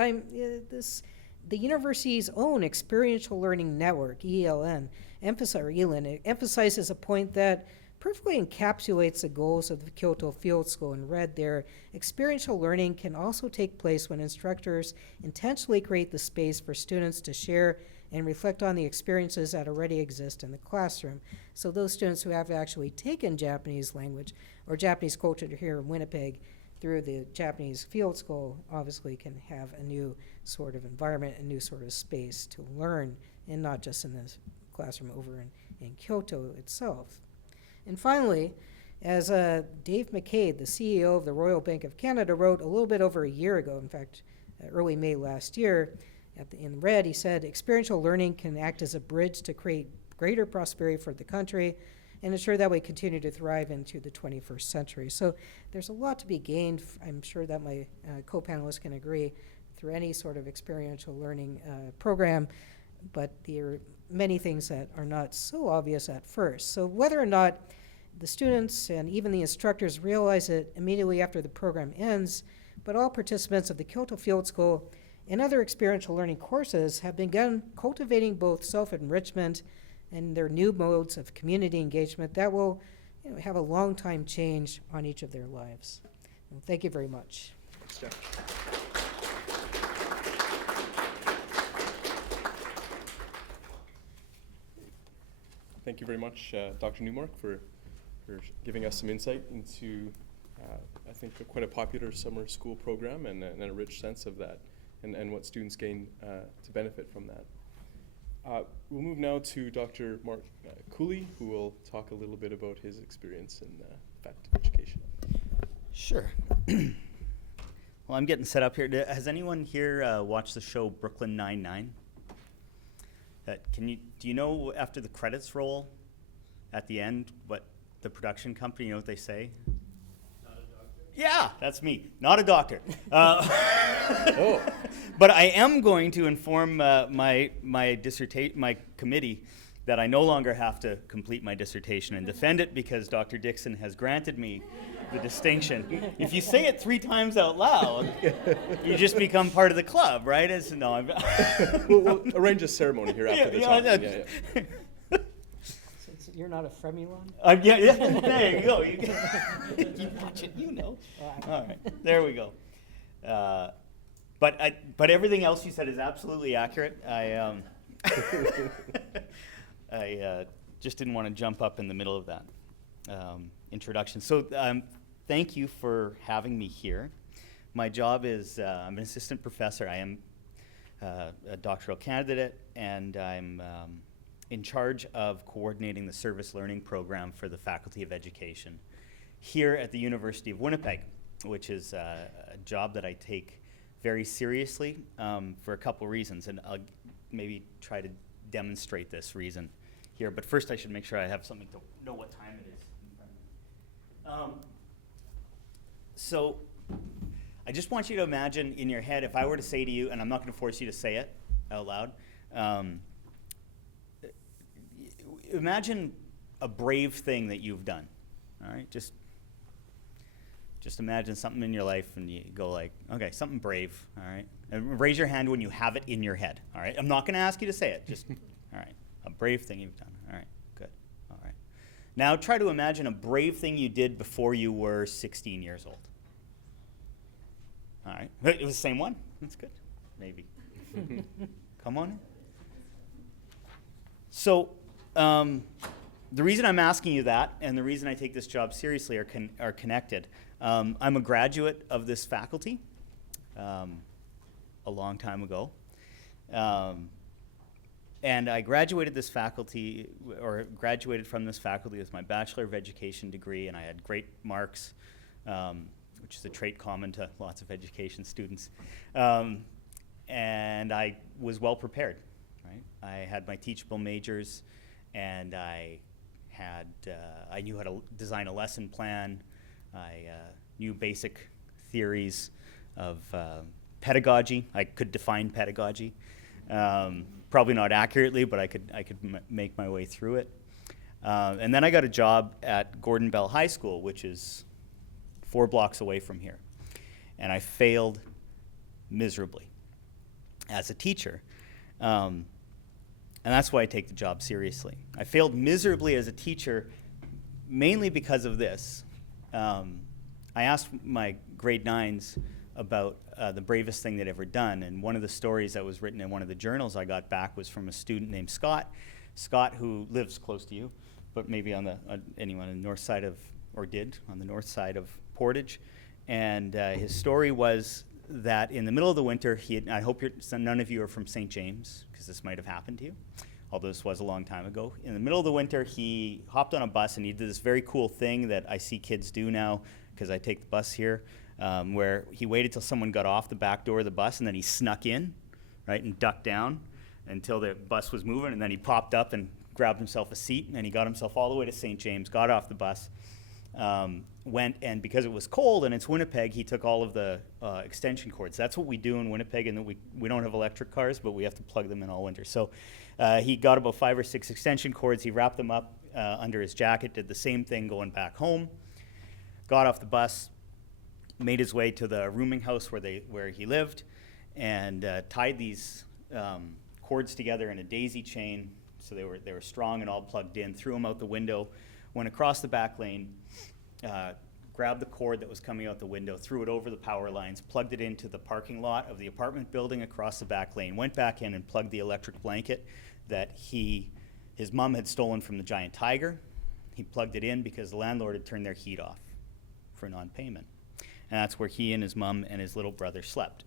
the university's own Experiential Learning Network, ELN, emphasizes a point that perfectly encapsulates the goals of the Kyoto Field School. And read there, experiential learning can also take place when instructors intentionally create the space for students to share and reflect on the experiences that already exist in the classroom. So those students who have actually taken Japanese language or Japanese culture here in Winnipeg through the Japanese field school obviously can have a new sort of environment, a new sort of space to learn, and not just in this classroom over in Kyoto itself. And finally, as Dave McCabe, the CEO of the Royal Bank of Canada, wrote a little bit over a year ago, in fact, early May last year, in red, he said, experiential learning can act as a bridge to create greater prosperity for the country and ensure that we continue to thrive into the 21st century. So there's a lot to be gained, I'm sure that my co-panelists can agree, through any sort of experiential learning program, but there are many things that are not so obvious at first. So whether or not the students and even the instructors realize it immediately after the program ends, but all participants of the Kyoto Field School and other experiential learning courses have begun cultivating both self-enrichment and their new modes of community engagement that will have a long time change on each of their lives. Well, thank you very much. Thanks, Jeff. Thank you very much, Dr. Newmark, for giving us some insight into, I think, quite a popular summer school program and a rich sense of that and what students gain to benefit from that. We'll move now to Dr. Mark Cooley, who will talk a little bit about his experience in effective education. Sure. Well, I'm getting set up here. Has anyone here watched the show Brooklyn Nine-Nine? Do you know after the credits roll at the end what the production company, you know what they say? Not a doctor? Yeah, that's me. Not a doctor. Oh. But I am going to inform my committee that I no longer have to complete my dissertation and defend it because Dr. Dickson has granted me the distinction. If you say it 3 times out loud, you just become part of the club, right? We'll arrange a ceremony here after the talk. Since you're not a Fremulon? Yeah, there you go. You watch it, you know. All right, there we go. But everything else you said is absolutely accurate. I just didn't want to jump up in the middle of that introduction. So thank you for having me here. My job is I'm an assistant professor. I am a doctoral candidate, and I'm in charge of coordinating the service learning program for the Faculty of Education here at the University of Winnipeg, which is a job that I take very seriously for a couple reasons, and I'll maybe try to demonstrate this reason here. But first I should make sure I have something to know what time it is in front of me. So I just want you to imagine in your head, if I were to say to you, and I'm not going to force you to say it out loud, imagine a brave thing that you've done. All right, just imagine something in your life and you go like, okay, something brave, all right? And raise your hand when you have it in your head, all right? I'm not going to ask you to say it, just, all right, a brave thing you've done, all right, good, all right. Now try to imagine a brave thing you did before you were 16 years old. All right, it was the same one, that's good, maybe. Come on in. So, the reason I'm asking you that and the reason I take this job seriously are connected. I'm a graduate of this faculty a long time ago. And I graduated this faculty, or graduated from this faculty with my Bachelor of Education degree, and I had great marks, which is a trait common to lots of education students. And I was well prepared, right? I had my teachable majors, and I knew how to design a lesson plan. I knew basic theories of pedagogy. I could define pedagogy, probably not accurately, but I could make my way through it. And then I got a job at Gordon Bell High School, which is 4 blocks away from here, and I failed miserably as a teacher. And that's why I take the job seriously. I failed miserably as a teacher mainly because of this. I asked my grade 9s about the bravest thing they'd ever done, and one of the stories that was written in one of the journals I got back was from a student named Scott. Scott, who lives close to you, but maybe on the anyone on the north side of, or did, on the north side of Portage. And his story was that in the middle of the winter, I hope none of you are from St. James, because this might have happened to you, although this was a long time ago. In the middle of the winter, he hopped on a bus and he did this very cool thing that I see kids do now, because I take the bus here, where he waited till someone got off the back door of the bus and then he snuck in, right, and ducked down until the bus was moving, and then he popped up and grabbed himself a seat, and he got himself all the way to St. James, got off the bus, went, and because it was cold and it's Winnipeg, he took all of the extension cords. That's what we do in Winnipeg, and we don't have electric cars, but we have to plug them in all winter. So he got about 5 or 6 extension cords. He wrapped them up under his jacket, did the same thing going back home, got off the bus, made his way to the rooming house where he lived, and tied these cords together in a daisy chain, so they were strong and all plugged in, threw them out the window, went across the back lane, grabbed the cord that was coming out the window, threw it over the power lines, plugged it into the parking lot of the apartment building across the back lane, went back in and plugged the electric blanket that his mom had stolen from the Giant Tiger. He plugged it in because the landlord had turned their heat off for non-payment. And that's where he and his mom and his little brother slept.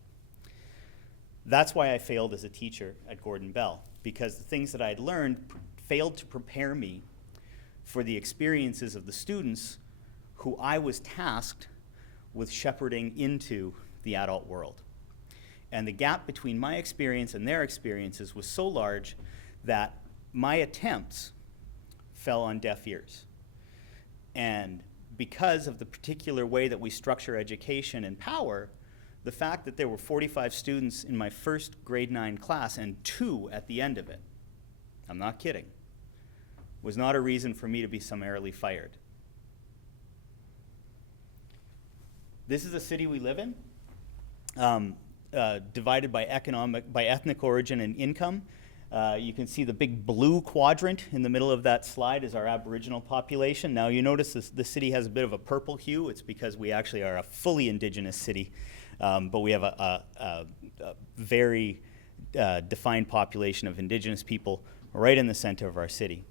That's why I failed as a teacher at Gordon Bell, because the things that I had learned failed to prepare me for the experiences of the students who I was tasked with shepherding into the adult world. And the gap between my experience and their experiences was so large that my attempts fell on deaf ears. And because of the particular way that we structure education and power, the fact that there were 45 students in my first grade 9 class and 2 at the end of it, I'm not kidding, was not a reason for me to be summarily fired. This is the city we live in, divided by ethnic origin and income. You can see the big blue quadrant in the middle of that slide is our Aboriginal population. Now you notice the city has a bit of a purple hue. It's because we actually are a fully indigenous city, but we have a very defined population of indigenous people right in the center of our city.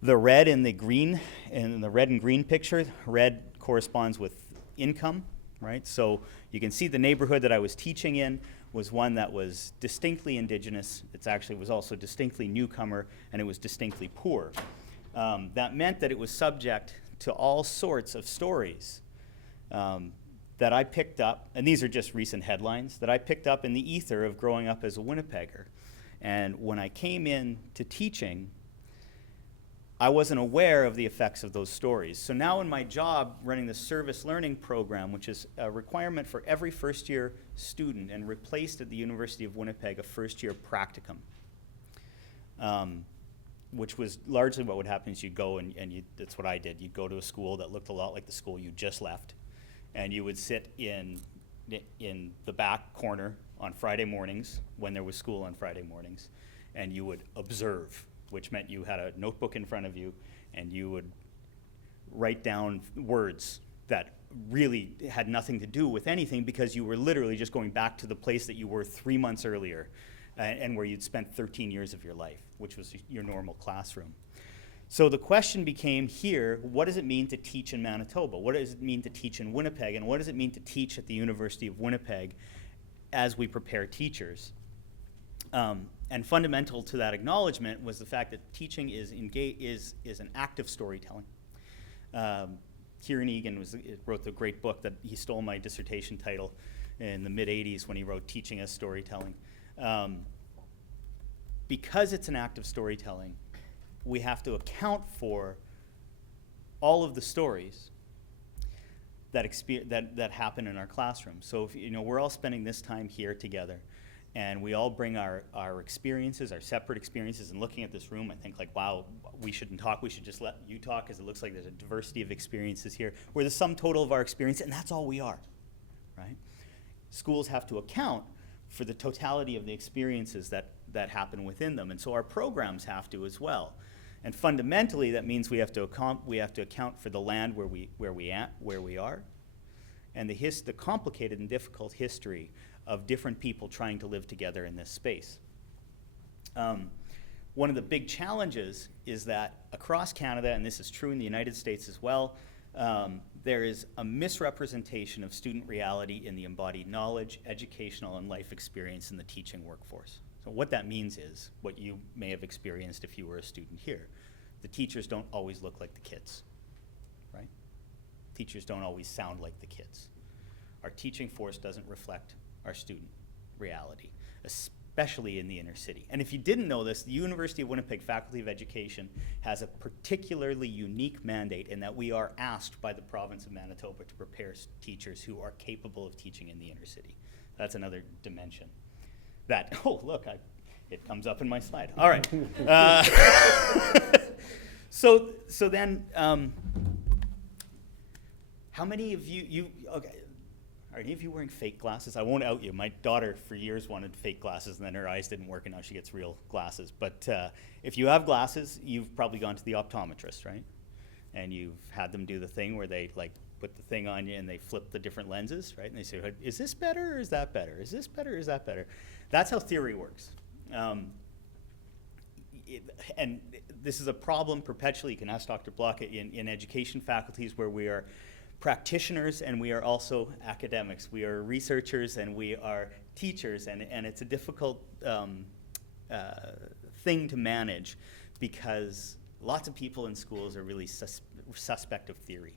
The red and the green, in the red and green picture, red corresponds with income, right? So you can see the neighborhood that I was teaching in was one that was distinctly indigenous. It actually was also distinctly newcomer, and it was distinctly poor. That meant that it was subject to all sorts of stories that I picked up, and these are just recent headlines, that I picked up in the ether of growing up as a Winnipegger. And when I came in to teaching, I wasn't aware of the effects of those stories. So now in my job running the service learning program, which is a requirement for every first-year student and replaced at the University of Winnipeg a first-year practicum, which was largely what would happen is you'd go and that's what I did. You'd go to a school that looked a lot like the school you just left, and you would sit in the back corner on Friday mornings when there was school on Friday mornings, and you would observe, which meant you had a notebook in front of you and you would write down words that really had nothing to do with anything because you were literally just going back to the place that you were 3 months earlier and where you'd spent 13 years of your life, which was your normal classroom. So the question became here, what does it mean to teach in Manitoba? What does it mean to teach in Winnipeg? And what does it mean to teach at the University of Winnipeg as we prepare teachers? And fundamental to that acknowledgement was the fact that teaching is an act of storytelling. Kieran Egan wrote the great book that he stole my dissertation title in the mid-'80s when he wrote Teaching as Storytelling. Because it's an act of storytelling, we have to account for all of the stories that happen in our classroom. So if, we're all spending this time here together, and we all bring our experiences, our separate experiences, and looking at this room, I think like, wow, we shouldn't talk, we should just let you talk, because it looks like there's a diversity of experiences here. We're the sum total of our experience, and that's all we are, right? Schools have to account for the totality of the experiences that happen within them, and so our programs have to as well. And fundamentally, that means we have to account for the land where we are, and the complicated and difficult history of different people trying to live together in this space. One of the big challenges is that across Canada, and this is true in the United States as well, there is a misrepresentation of student reality in the embodied knowledge, educational, and life experience in the teaching workforce. So what that means is what you may have experienced if you were a student here. The teachers don't always look like the kids, right? Teachers don't always sound like the kids. Our teaching force doesn't reflect our student reality, especially in the inner city. And if you didn't know this, the University of Winnipeg Faculty of Education has a particularly unique mandate in that we are asked by the province of Manitoba to prepare teachers who are capable of teaching in the inner city. That's another dimension. That, oh, look, it comes up in my slide. All right. So then, how many of you, okay, are any of you wearing fake glasses? I won't out you. My daughter for years wanted fake glasses, and then her eyes didn't work, and now she gets real glasses. But if you have glasses, you've probably gone to the optometrist, right? And you've had them do the thing where they like put the thing on you and they flip the different lenses, right? And they say, is this better or is that better? Is this better or is that better? That's how theory works. And this is a problem perpetually. You can ask Dr. Block in education faculties where we are practitioners and we are also academics. We are researchers and we are teachers, and it's a difficult thing to manage because lots of people in schools are really suspect of theory.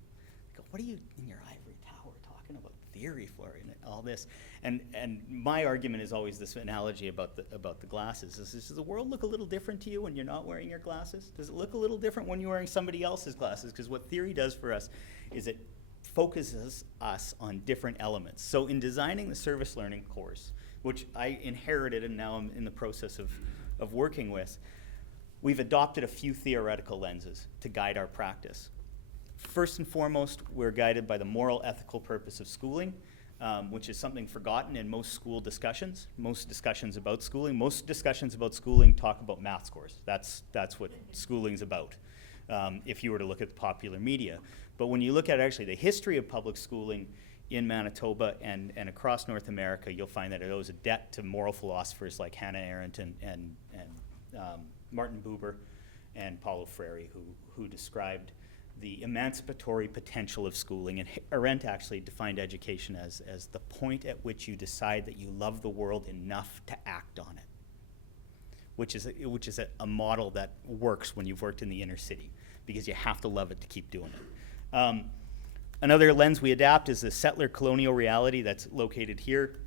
They go, what are you in your ivory tower talking about theory for and all this? And my argument is always this analogy about the glasses. Does the world look a little different to you when you're not wearing your glasses? Does it look a little different when you're wearing somebody else's glasses? Because what theory does for us is it focuses us on different elements. So in designing the service learning course, which I inherited and now I'm in the process of working with, we've adopted a few theoretical lenses to guide our practice. First and foremost, we're guided by the moral ethical purpose of schooling, which is something forgotten in most school discussions. Most discussions about schooling talk about math scores. That's what schooling's about, if you were to look at the popular media. But when you look at actually the history of public schooling in Manitoba and across North America, you'll find that it owes a debt to moral philosophers like Hannah Arendt and Martin Buber and Paulo Freire, who described the emancipatory potential of schooling. And Arendt actually defined education as the point at which you decide that you love the world enough to act on it, which is a model that works when you've worked in the inner city, because you have to love it to keep doing it. Another lens we adapt is the settler colonial reality that's located here.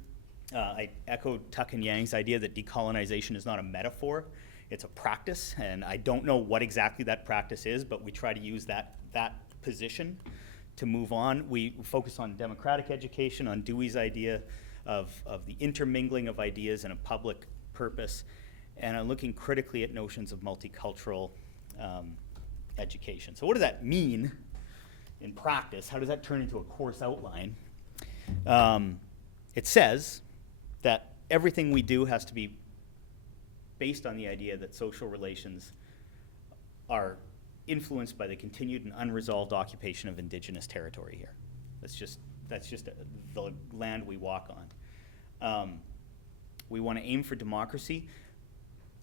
I echo Tuck and Yang's idea that decolonization is not a metaphor, it's a practice, and I don't know what exactly that practice is, but we try to use that position to move on. We focus on democratic education, on Dewey's idea of the intermingling of ideas in a public purpose, and I'm looking critically at notions of multicultural education. So what does that mean in practice? How does that turn into a course outline? It says that everything we do has to be based on the idea that social relations are influenced by the continued and unresolved occupation of Indigenous territory here. That's just the land we walk on. We want to aim for democracy,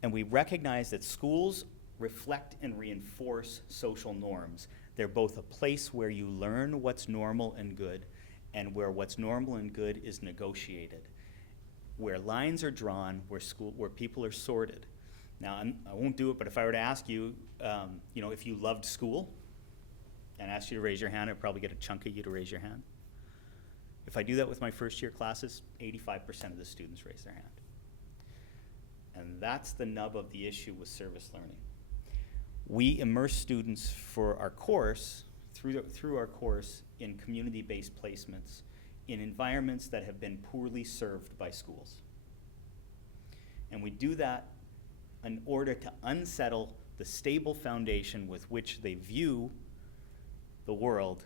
and we recognize that schools reflect and reinforce social norms. They're both a place where you learn what's normal and good, and where what's normal and good is negotiated, where lines are drawn, where people are sorted. Now, I won't do it, but if I were to ask you, if you loved school, and asked you to raise your hand, I'd probably get a chunk of you to raise your hand. If I do that with my first year classes, 85% of the students raise their hand. And that's the nub of the issue with service learning. We immerse students for our course, through our course, in community-based placements in environments that have been poorly served by schools. And we do that in order to unsettle the stable foundation with which they view the world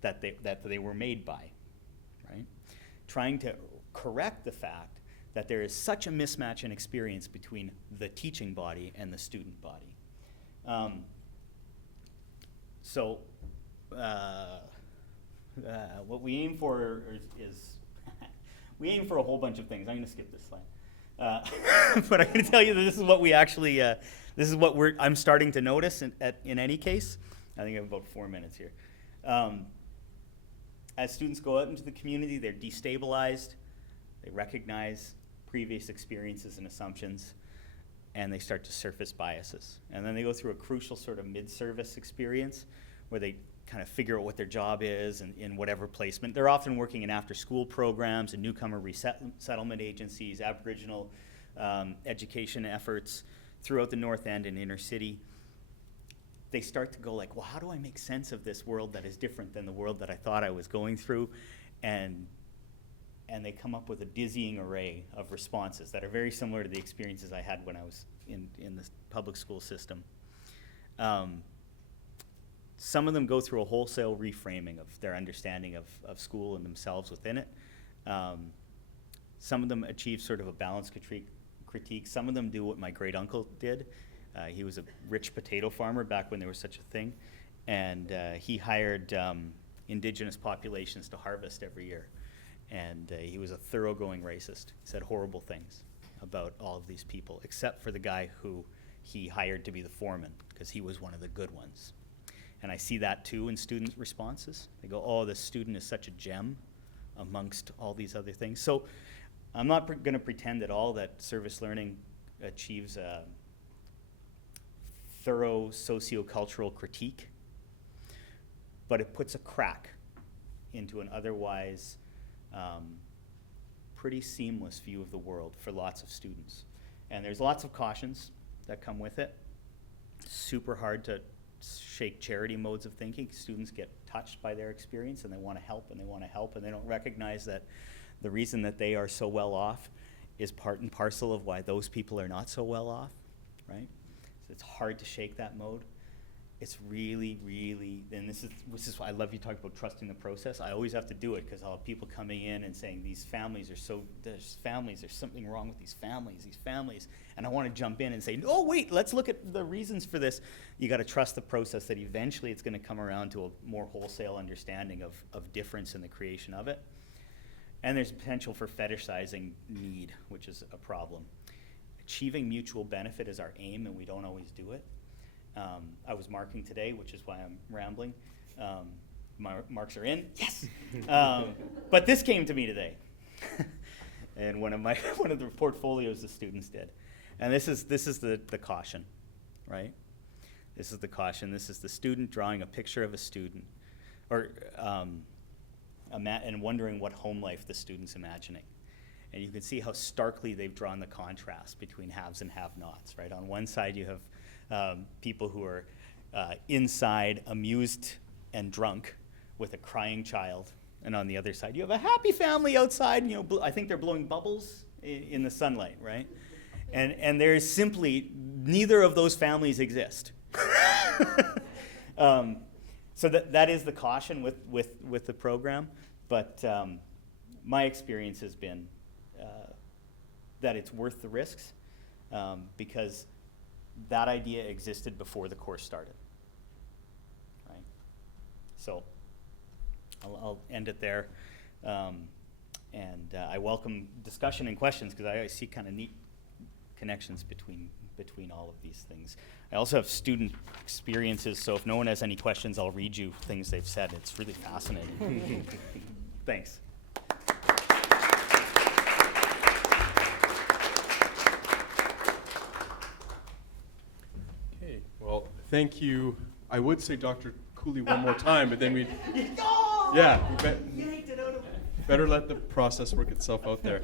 that they were made by, right? Trying to correct the fact that there is such a mismatch in experience between the teaching body and the student body. What we aim for is we aim for a whole bunch of things. I'm going to skip this slide, but I'm going to tell you that this is what we actually I'm starting to notice in any case. I think I have about 4 minutes here. as students go out into the community, they're destabilized, they recognize previous experiences and assumptions, and they start to surface biases. And then they go through a crucial sort of mid-service experience where they kind of figure out what their job is and in whatever placement. They're often working in after-school programs and newcomer resettlement agencies, Aboriginal education efforts throughout the North End and inner city. They start to go like, well, how do I make sense of this world that is different than the world that I thought I was going through? And they come up with a dizzying array of responses that are very similar to the experiences I had when I was in the public school system. Some of them go through a wholesale reframing of their understanding of school and themselves within it. Some of them achieve sort of a balanced critique. Some of them do what my great uncle did. He was a rich potato farmer back when there was such a thing, and he hired indigenous populations to harvest every year. And he was a thoroughgoing racist. He said horrible things about all of these people, except for the guy who he hired to be the foreman, because he was one of the good ones. And I see that too in student responses. They go, oh, this student is such a gem amongst all these other things. So I'm not going to pretend at all that service learning achieves a thorough sociocultural critique, but it puts a crack into an otherwise pretty seamless view of the world for lots of students. And there's lots of cautions that come with it. Super hard to shake charity modes of thinking. Students get touched by their experience and they want to help and they want to help, and they don't recognize that the reason that they are so well off is part and parcel of why those people are not so well off, right? So it's hard to shake that mode. It's really, really, and this is why I love you talking about trusting the process. I always have to do it because I'll have people coming in and saying there's something wrong with these families. And I want to jump in and say, oh, wait, let's look at the reasons for this. You got to trust the process that eventually it's going to come around to a more wholesale understanding of difference in the creation of it. And there's potential for fetishizing need, which is a problem. Achieving mutual benefit is our aim, and we don't always do it. I was marking today, which is why I'm rambling. Marks are in, yes. But this came to me today, and one of the portfolios the students did, and this is the caution, right? This is the caution. This is the student drawing a picture of a student, or and wondering what home life the student's imagining. And you can see how starkly they've drawn the contrast between haves and have-nots, right? On one side, you have people who are inside, amused and drunk with a crying child. And on the other side, you have a happy family outside, and, I think they're blowing bubbles in the sunlight, right? And there's simply, neither of those families exist. So that is the caution with the program. But my experience has been that it's worth the risks because that idea existed before the course started, right? So I'll end it there. And I welcome discussion and questions because I see kind of neat connections between all of these things. I also have student experiences, so if no one has any questions, I'll read you things they've said. It's really fascinating. Thanks. Okay, well, thank you. I would say Dr. Cooley one more time, but then we'd... Yeah, better let the process work itself out there.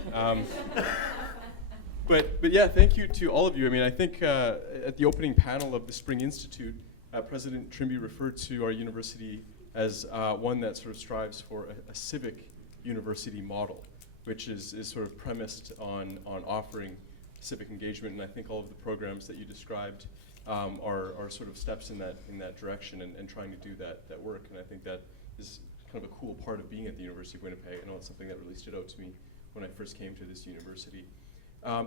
But yeah, thank you to all of you. I mean, I think at the opening panel of the Spring Institute, President Trimby referred to our university as one that sort of strives for a civic university model, which is sort of premised on offering civic engagement. And I think all of the programs that you described are sort of steps in that direction and trying to do that work. And I think that is kind of a cool part of being at the University of Winnipeg. I know it's something that really stood out to me when I first came to this university.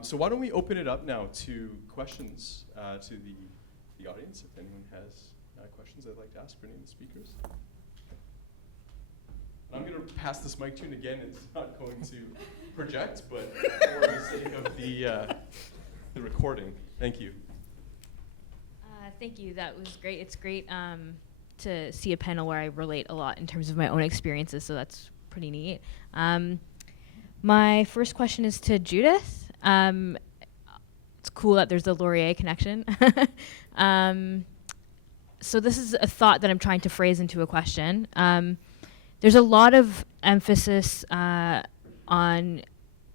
So why don't we open it up now to questions to the audience, if anyone has questions they'd like to ask for any of the speakers. And I'm going to pass this mic to you, and again, it's not going to project, but for the sake of the recording. Thank you. Thank you. That was great. It's great to see a panel where I relate a lot in terms of my own experiences, so that's pretty neat. My first question is to Judith. It's cool that there's the Laurier connection. So this is a thought that I'm trying to phrase into a question. There's a lot of emphasis on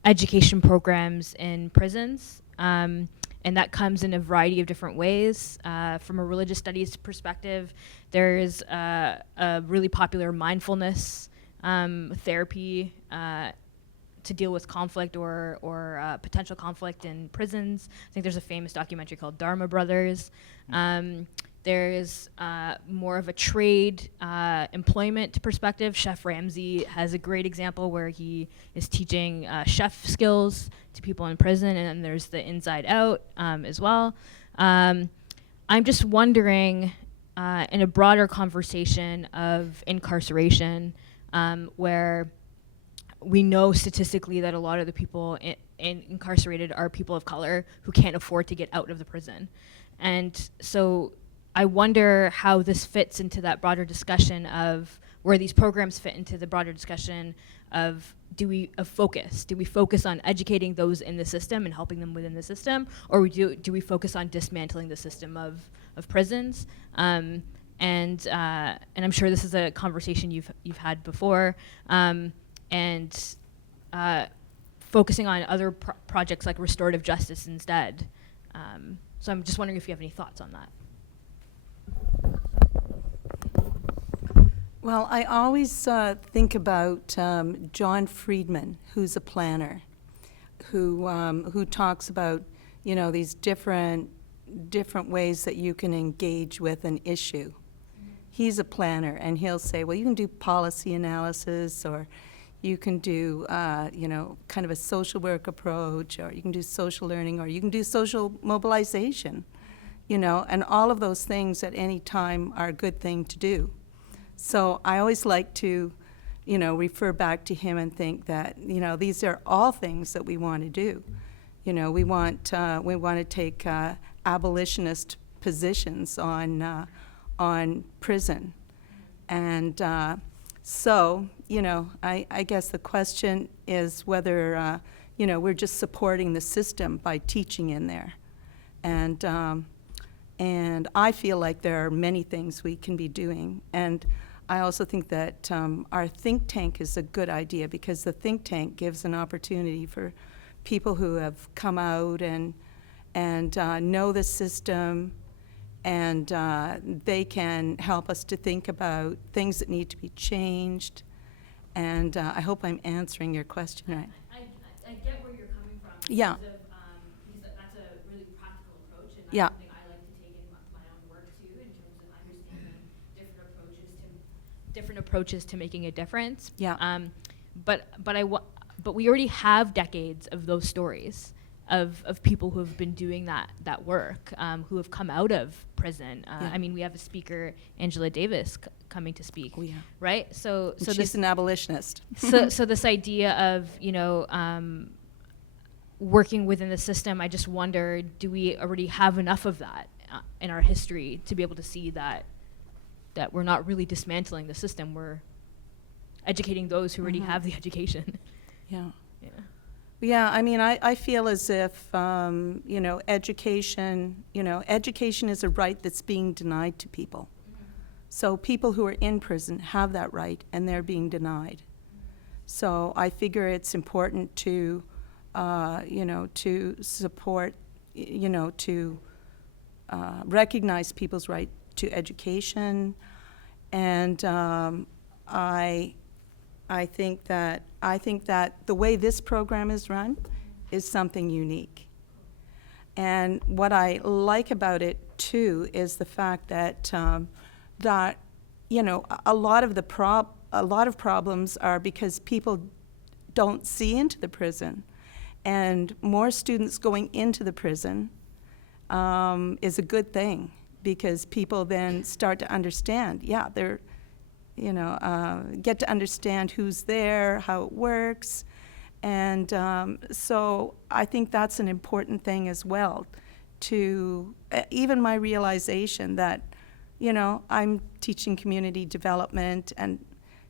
education programs in prisons, and that comes in a variety of different ways. From a religious studies perspective, there is a really popular mindfulness therapy to deal with conflict or potential conflict in prisons. I think there's a famous documentary called Dharma Brothers. There's more of a trade employment perspective. Chef Ramsay has a great example where he is teaching chef skills to people in prison, and then there's the inside out as well. I'm just wondering, in a broader conversation of incarceration, where we know statistically that a lot of the people incarcerated are people of color who can't afford to get out of the prison. And so I wonder how this fits into that broader discussion of where these programs fit into the broader discussion of do we focus on educating those in the system and helping them within the system, or do we focus on dismantling the system of prisons? And I'm sure this is a conversation you've had before, and focusing on other projects like restorative justice instead. So I'm just wondering if you have any thoughts on that. Well, I always think about John Friedman, who's a planner, who talks about, you know, these different ways that you can engage with an issue. He's a planner, and he'll say, well, you can do policy analysis, or you can do, you know, kind of a social work approach, or you can do social learning, or you can do social mobilization, you know, and all of those things at any time are a good thing to do. So I always like to, you know, refer back to him and think that, you know, these are all things that we want to do. You know, we want to take abolitionist positions on prison, and so, you know, I guess the question is whether you know, we're just supporting the system by teaching in there, and I feel like there are many things we can be doing. And I also think that our think tank is a good idea, because the think tank gives an opportunity for people who have come out and know the system, and they can help us to think about things that need to be changed. And I hope I'm answering your question right. I get where you're coming from. Yeah. Because that's a really practical approach, and that's Yeah. something I like to take in my own work too, in terms of understanding different approaches to making a difference. Yeah. But we already have decades of those stories of people who have been doing that work, who have come out of prison. Yeah. I mean, we have a speaker, Angela Davis, coming to speak. Oh, yeah. Right. So She's this an abolitionist. so this idea of, you know, working within the system, I just wonder, do we already have enough of that in our history to be able to see that we're not really dismantling the system, we're educating those who already have the education. Yeah. Yeah. Yeah, I mean, I feel as if, you know, education is a right that's being denied to people. So people who are in prison have that right, and they're being denied. So I figure it's important to, you know, to support, you know, to recognize people's right to education. And I think that the way this program is run is something unique. And what I like about it too is the fact that that, you know, a lot of problems are because people don't see into the prison, and more students going into the prison is a good thing, because people then start to understand. Yeah, they're, you know, get to understand who's there, how it works. And so I think that's an important thing as well, to even my realization that You know, I'm teaching community development, and,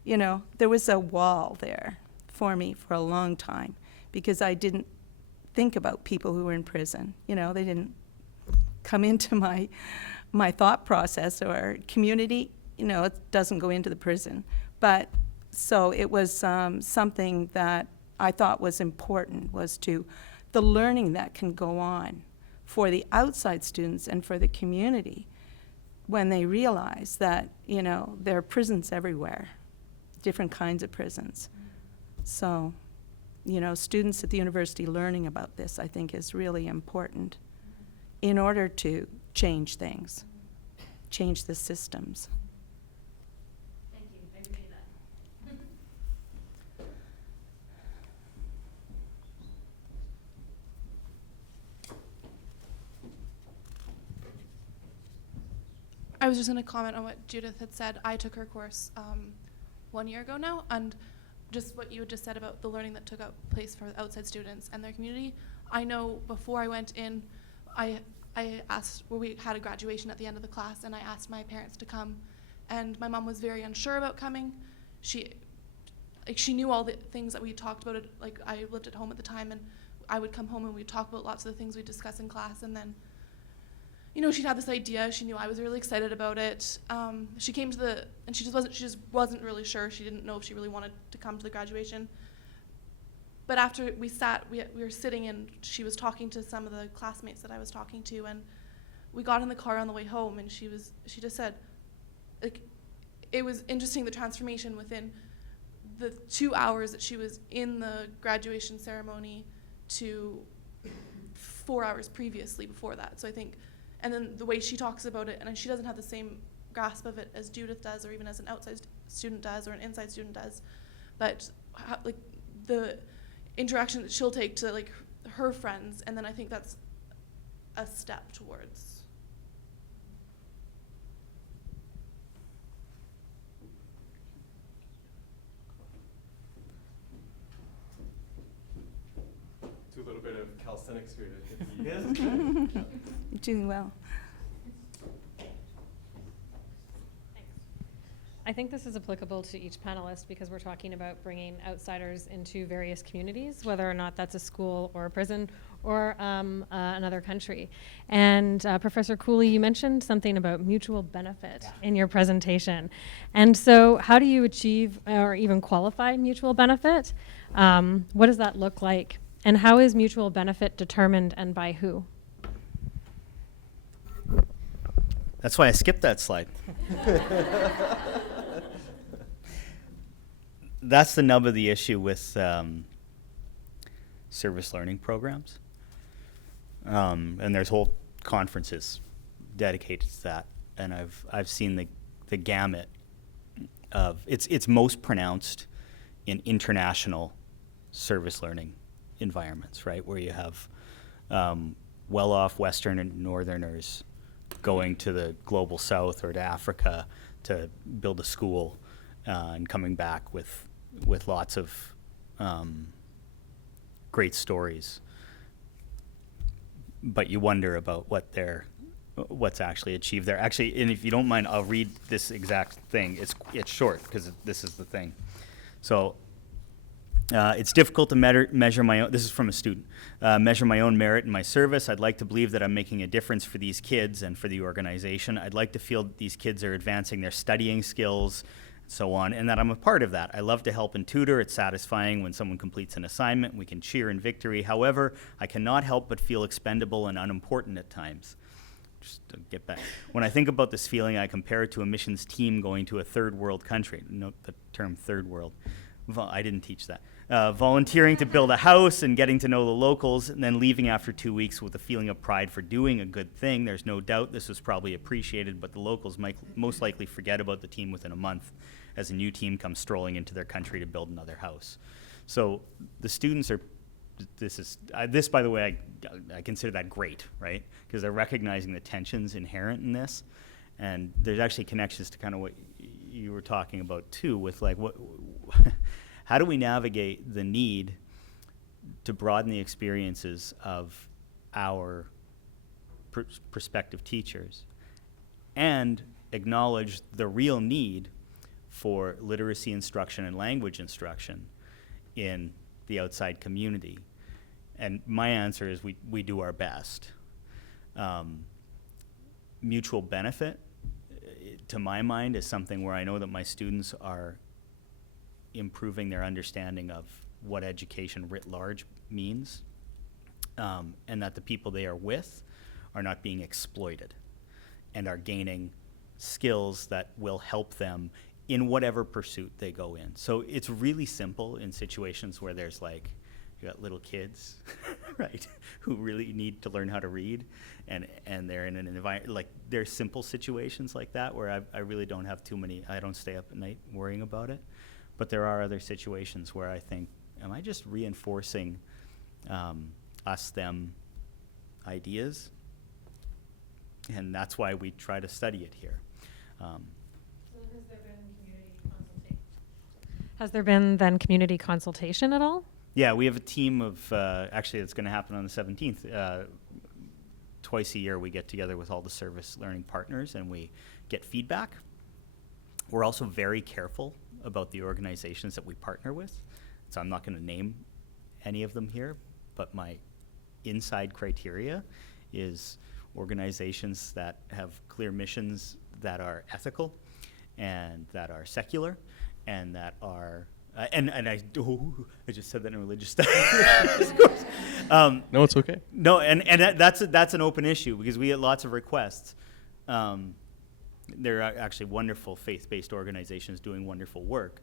you know, there was a wall there for me for a long time because I didn't think about people who were in prison. You know, they didn't come into my thought process, or community, you know, it doesn't go into the prison. But so it was something that I thought was important, was to the learning that can go on for the outside students and for the community when they realize that, you know, there are prisons everywhere, different kinds of prisons. So, you know, students at the university learning about this, I think, is really important in order to change things, change the systems. Thank you. I appreciate that. I was just going to comment on what Judith had said. I took her course 1 year ago now, and just what you had just said about the learning that took place for outside students and their community. I know before I went in, I asked, well, we had a graduation at the end of the class, and I asked my parents to come, and my mom was very unsure about coming. She knew all the things that we talked about. Like, I lived at home at the time, and I would come home and we'd talk about lots of the things we'd discuss in class, and then, you know, she'd had this idea. She knew I was really excited about it. She came to and she just wasn't really sure. She didn't know if she really wanted to come to the graduation. But after we sat, we were sitting, and she was talking to some of the classmates that I was talking to, and we got in the car on the way home, and she just said, like, it was interesting, the transformation within the 2 hours that she was in the graduation ceremony to 4 hours previously before that. So I think, and then the way she talks about it, and she doesn't have the same grasp of it as Judith does, or even as an outside student does, or an inside student does, but like the interaction that she'll take to like her friends, and then I think that's a step towards. To a little bit of calisthenics here to get the You're doing well. I think this is applicable to each panelist because we're talking about bringing outsiders into various communities, whether or not that's a school or a prison or another country. And Professor Cooley, you mentioned something about mutual benefit in your presentation. And so how do you achieve or even qualify mutual benefit? What does that look like? And how is mutual benefit determined, and by who? That's why I skipped that slide. That's the nub of the issue with service learning programs. And there's whole conferences dedicated to that. And I've seen the gamut of, it's most pronounced in international service learning environments, right? Where you have well-off Western and Northerners going to the global South or to Africa to build a school and coming back with lots of great stories. But you wonder about what's actually achieved there. Actually, and if you don't mind, I'll read this exact thing. It's short because this is the thing. So it's difficult to measure my own, this is from a student, measure my own merit in my service. I'd like to believe that I'm making a difference for these kids and for the organization. I'd like to feel that these kids are advancing their studying skills, so on, and that I'm a part of that. I love to help and tutor. It's satisfying when someone completes an assignment. We can cheer in victory. However, I cannot help but feel expendable and unimportant at times. Just to get back. When I think about this feeling, I compare it to a missions team going to a third world country. Note the term third world. I didn't teach that. Volunteering to build a house and getting to know the locals, and then leaving after 2 weeks with a feeling of pride for doing a good thing. There's no doubt this was probably appreciated, but the locals might most likely forget about the team within a month as a new team comes strolling into their country to build another house. So the students are, this by the way, I consider that great, right? Because they're recognizing the tensions inherent in this. And there's actually connections to kind of what you were talking about too, with like how do we navigate the need to broaden the experiences of our prospective teachers and acknowledge the real need for literacy instruction and language instruction in the outside community. And my answer is we do our best. Mutual benefit, to my mind, is something where I know that my students are improving their understanding of what education writ large means, and that the people they are with are not being exploited and are gaining skills that will help them in whatever pursuit they go in. So it's really simple in situations where there's like, you got little kids, right, who really need to learn how to read, and they're in an environment, like there's simple situations like that where I really don't have too many, I don't stay up at night worrying about it. But there are other situations where I think, am I just reinforcing us-them ideas? And that's why we try to study it here. Has there been then community consultation at all? Yeah, we have a team of, actually it's going to happen on the 17th. Twice a year we get together with all the service learning partners and we get feedback. We're also very careful about the organizations that we partner with. So I'm not going to name any of them here, but my inside criteria is organizations that have clear missions that are ethical and that are secular and that are and I just said that in religious studies. No, it's okay. No, and that's an open issue because we get lots of requests. There are actually wonderful faith-based organizations doing wonderful work,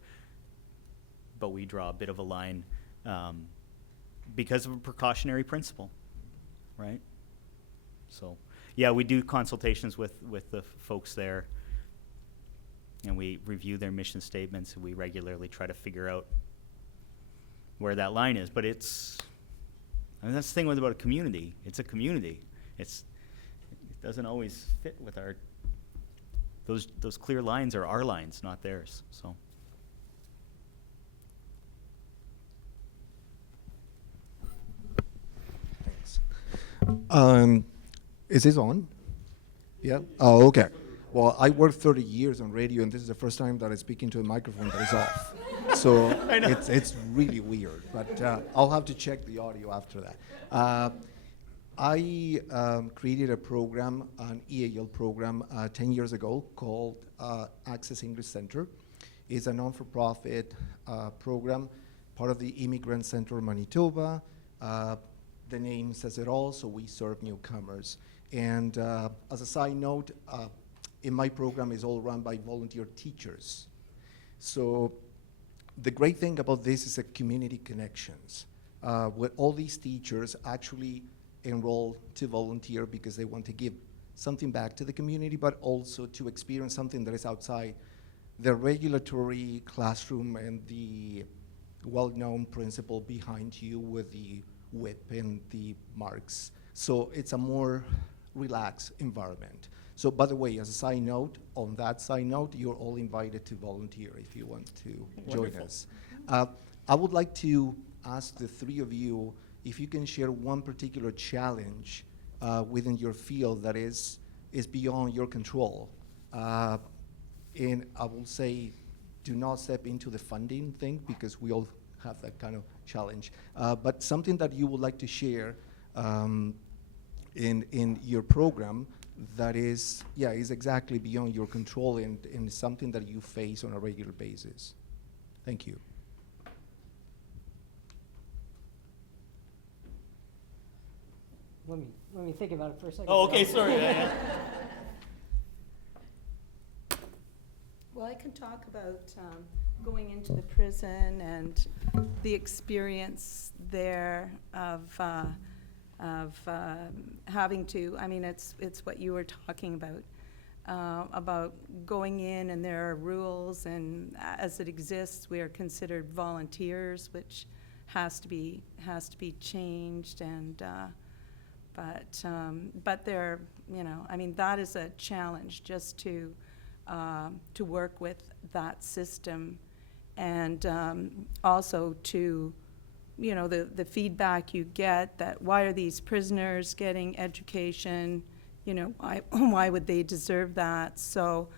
but we draw a bit of a line because of a precautionary principle, right? So, yeah, we do consultations with the folks there, and we review their mission statements, and we regularly try to figure out where that line is. But that's the thing about a community. It's a community. It doesn't always fit with our. Those clear lines are our lines, not theirs. So. Thanks. Is this on? Yeah? Oh, okay. Well, I worked 30 years on radio, and this is the first time that I speak into a microphone that is off. So it's really weird, but I'll have to check the audio after that. I created a program, an EAL program, 10 years ago called Access English Center. It's a non-for-profit program, part of the Immigrant Center of Manitoba. The name says it all, so we serve newcomers. And as a side note, in my program is all run by volunteer teachers. So the great thing about this is the community connections, where all these teachers actually enroll to volunteer because they want to give something back to the community, but also to experience something that is outside the regulatory classroom and the well-known principle behind you with the whip and the marks. So it's a more relaxed environment. So by the way, as a side note, on that side note, you're all invited to volunteer if you want to join us. I would like to ask the three of you if you can share one particular challenge within your field that is beyond your control. And I will say, do not step into the funding thing because we all have that kind of challenge. But something that you would like to share in your program that is exactly beyond your control and something that you face on a regular basis. Thank you. Let me think about it for a second. Oh, okay, sorry. Well, I can talk about going into the prison and the experience there of having to, I mean, it's what you were talking about going in, and there are rules, and as it exists, we are considered volunteers, which has to be changed, and but there, I mean, that is a challenge just to work with that system, and also to, the feedback you get that why are these prisoners getting education why would they deserve that? So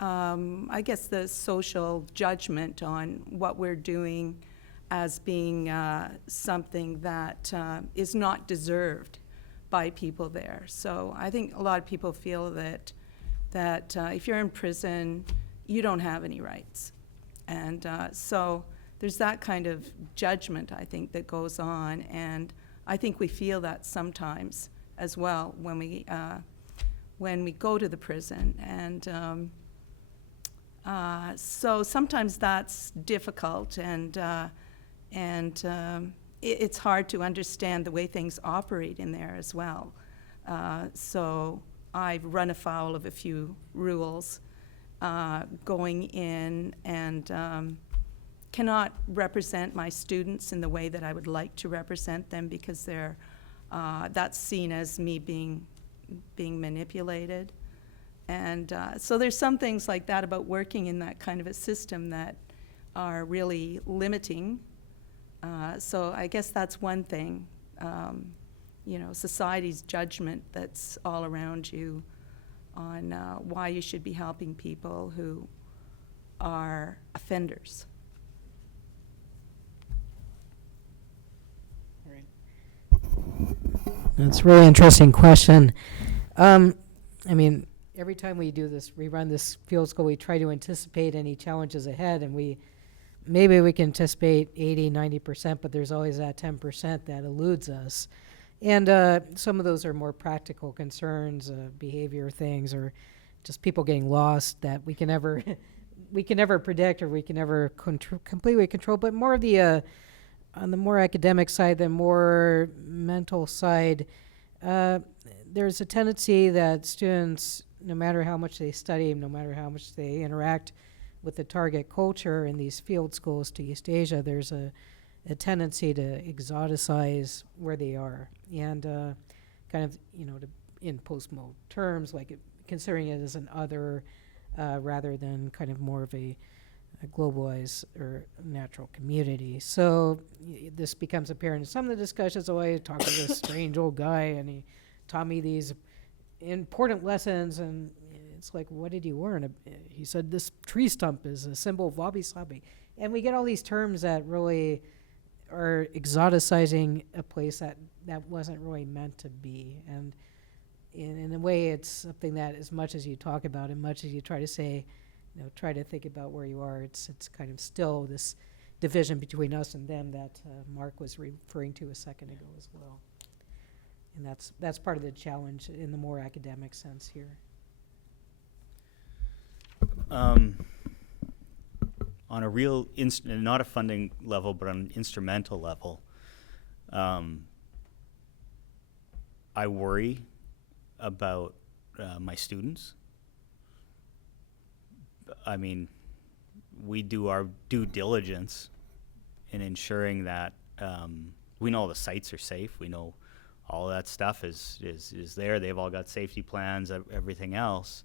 I guess the social judgment on what we're doing as being something that is not deserved by people there. So I think a lot of people feel that if you're in prison, you don't have any rights. And so there's that kind of judgment, I think, that goes on. And I think we feel that sometimes as well when we go to the prison. And so sometimes that's difficult, and it's hard to understand the way things operate in there as well. So I've run afoul of a few rules going in, and cannot represent my students in the way that I would like to represent them, because that's seen as me being manipulated. And so there's some things like that about working in that kind of a system that are really limiting. So I guess that's one thing, society's judgment that's all around you on why you should be helping people who are offenders. That's a really interesting question. Every time we run this field school, we try to anticipate any challenges ahead, and maybe we can anticipate 80, 90%, but there's always that 10% that eludes us. And some of those are more practical concerns, behavior things, or just people getting lost that we can never predict, or we can never completely control. But more of the on the more academic side, the more mental side, there's a tendency that students, no matter how much they study, no matter how much they interact with the target culture in these field schools to East Asia, there's a tendency to exoticize where they are, and in post-mode terms, like considering it as an other rather than kind of more of a globalized or natural community. So this becomes apparent in some of the discussions. I talked to this strange old guy, and he taught me these important lessons, and it's like, what did you learn? He said this tree stump is a symbol of wabi-sabi. And we get all these terms that really are exoticizing a place that wasn't really meant to be. And in a way, it's something that as much as you talk about, as much as you try to say, try to think about where you are, it's kind of still this division between us and them that Mark was referring to a second ago as well. And that's part of the challenge in the more academic sense here. On a real, not a funding level, but on an instrumental level, I worry about my students. We do our due diligence in ensuring that we know all the sites are safe. We know all that stuff is there. They've all got safety plans, everything else.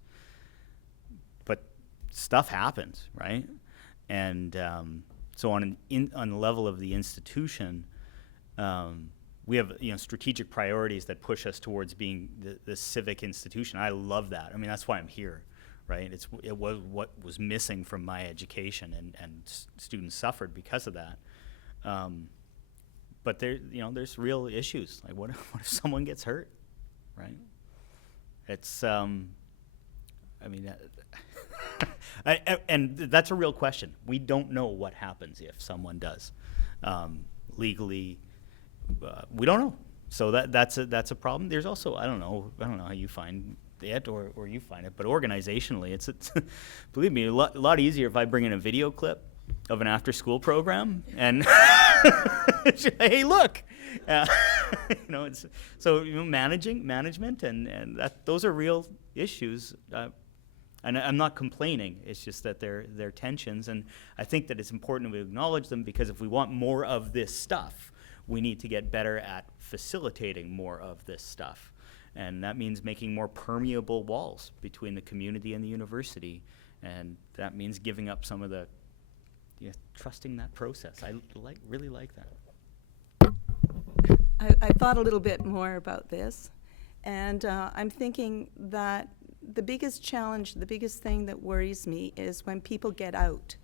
But stuff happens, right? And so on the level of the institution, we have strategic priorities that push us towards being the civic institution. I love that. That's why I'm here, right? It was what was missing from my education, and students suffered because of that. But there's real issues. Like what if someone gets hurt, right? It's and that's a real question. We don't know what happens if someone does. Legally, we don't know. So that's a problem. There's also I don't know how you find it or you find it, but organizationally, it's believe me, a lot easier if I bring in a video clip of an after-school program and hey, look, it's so management and those are real issues. And I'm not complaining. It's just that they're tensions, and I think that it's important we acknowledge them, because if we want more of this stuff, we need to get better at facilitating more of this stuff. And that means making more permeable walls between the community and the university. And that means giving up some of the, trusting that process. I really like that. I thought a little bit more about this. And I'm thinking that the biggest challenge, the biggest thing that worries me is when people get out,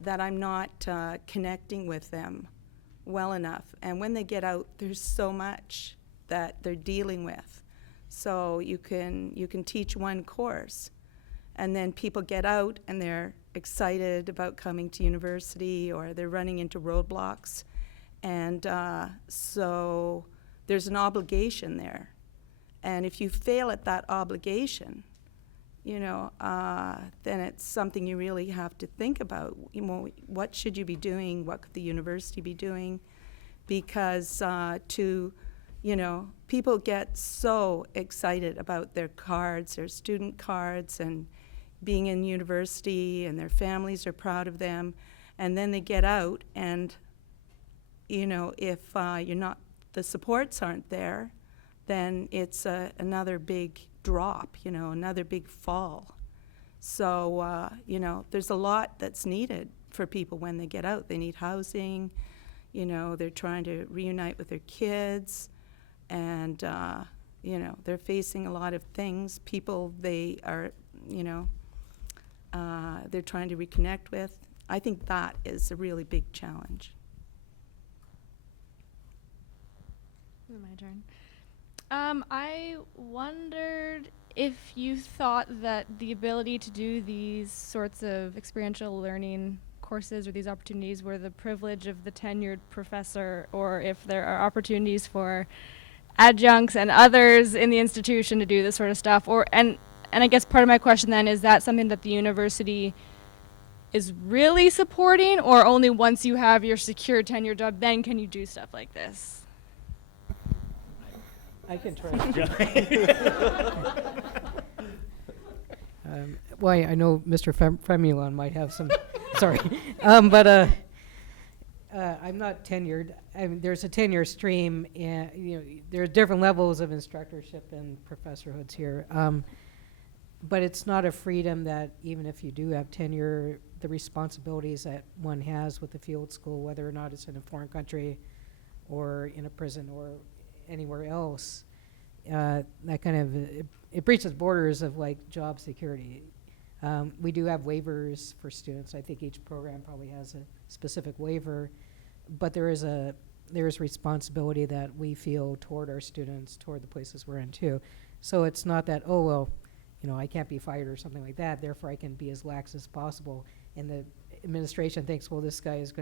that I'm not connecting with them well enough. And when they get out, there's so much that they're dealing with. So you can teach one course, and then people get out and they're excited about coming to university, or they're running into roadblocks. And so there's an obligation there. And if you fail at that obligation, then it's something you really have to think about. What should you be doing? What could the university be doing? Because people get so excited about their cards, their student cards, and being in university, and their families are proud of them. And then they get out, and if the supports aren't there, then it's another big drop, another big fall. So, there's a lot that's needed for people when they get out. They need housing, they're trying to reunite with their kids, and, they're facing a lot of things. People they are, they're trying to reconnect with. I think that is a really big challenge. My turn. I wondered if you thought that the ability to do these sorts of experiential learning courses or these opportunities were the privilege of the tenured professor, or if there are opportunities for adjuncts and others in the institution to do this sort of stuff. And I guess part of my question then is that something that the university is really supporting, or only once you have your secure tenure job, then can you do stuff like this? I can try. Well, I know Mr. Fremulon might have some, sorry. But I'm not tenured. I mean, there's a tenure stream, and there are different levels of instructorship and professorhoods here. But it's not a freedom that, even if you do have tenure, the responsibilities that one has with the field school, whether or not it's in a foreign country or in a prison or anywhere else, that kind of, it breaches borders of like job security. We do have waivers for students. I think each program probably has a specific waiver, but there is responsibility that we feel toward our students, toward the places we're in too. So it's not that, oh, well, I can't be fired or something like that, therefore I can be as lax as possible. And the administration thinks, well, this guy is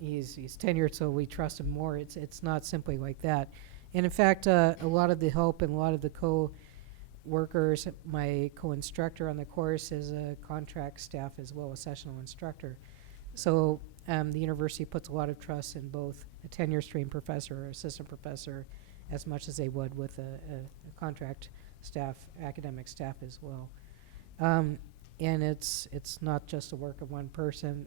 he's tenured, so we trust him more. It's not simply like that. And in fact, a lot of the help and a lot of the co-workers, my co-instructor on the course is a contract staff as well, a sessional instructor. So the university puts a lot of trust in both a tenure stream professor or assistant professor as much as they would with a contract staff, academic staff as well. And it's not just the work of one person.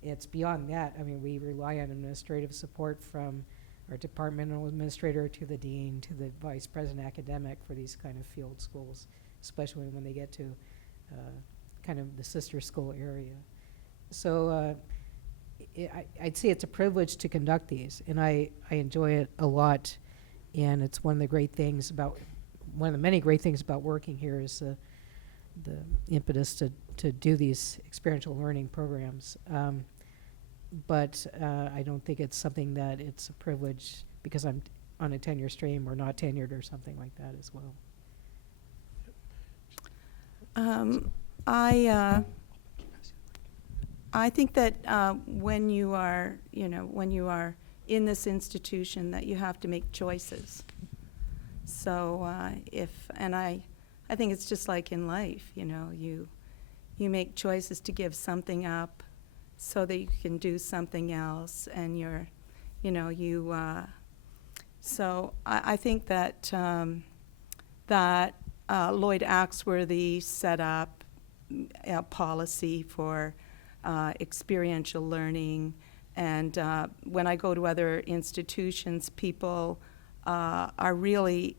It's beyond that. I mean, we rely on administrative support from our departmental administrator to the dean to the vice president academic for these kind of field schools, especially when they get to kind of the sister school area. So I'd say it's a privilege to conduct these, and I enjoy it a lot. And it's one of the many great things about working here is the impetus to do these experiential learning programs. But I don't think it's something that it's a privilege because I'm on a tenure stream or not tenured or something like that as well. I think that when you are in this institution, that you have to make choices. So I think it's just like in life, you make choices to give something up so that you can do something else, and so I think that Lloyd Axworthy set up a policy for experiential learning, and when I go to other institutions, people are really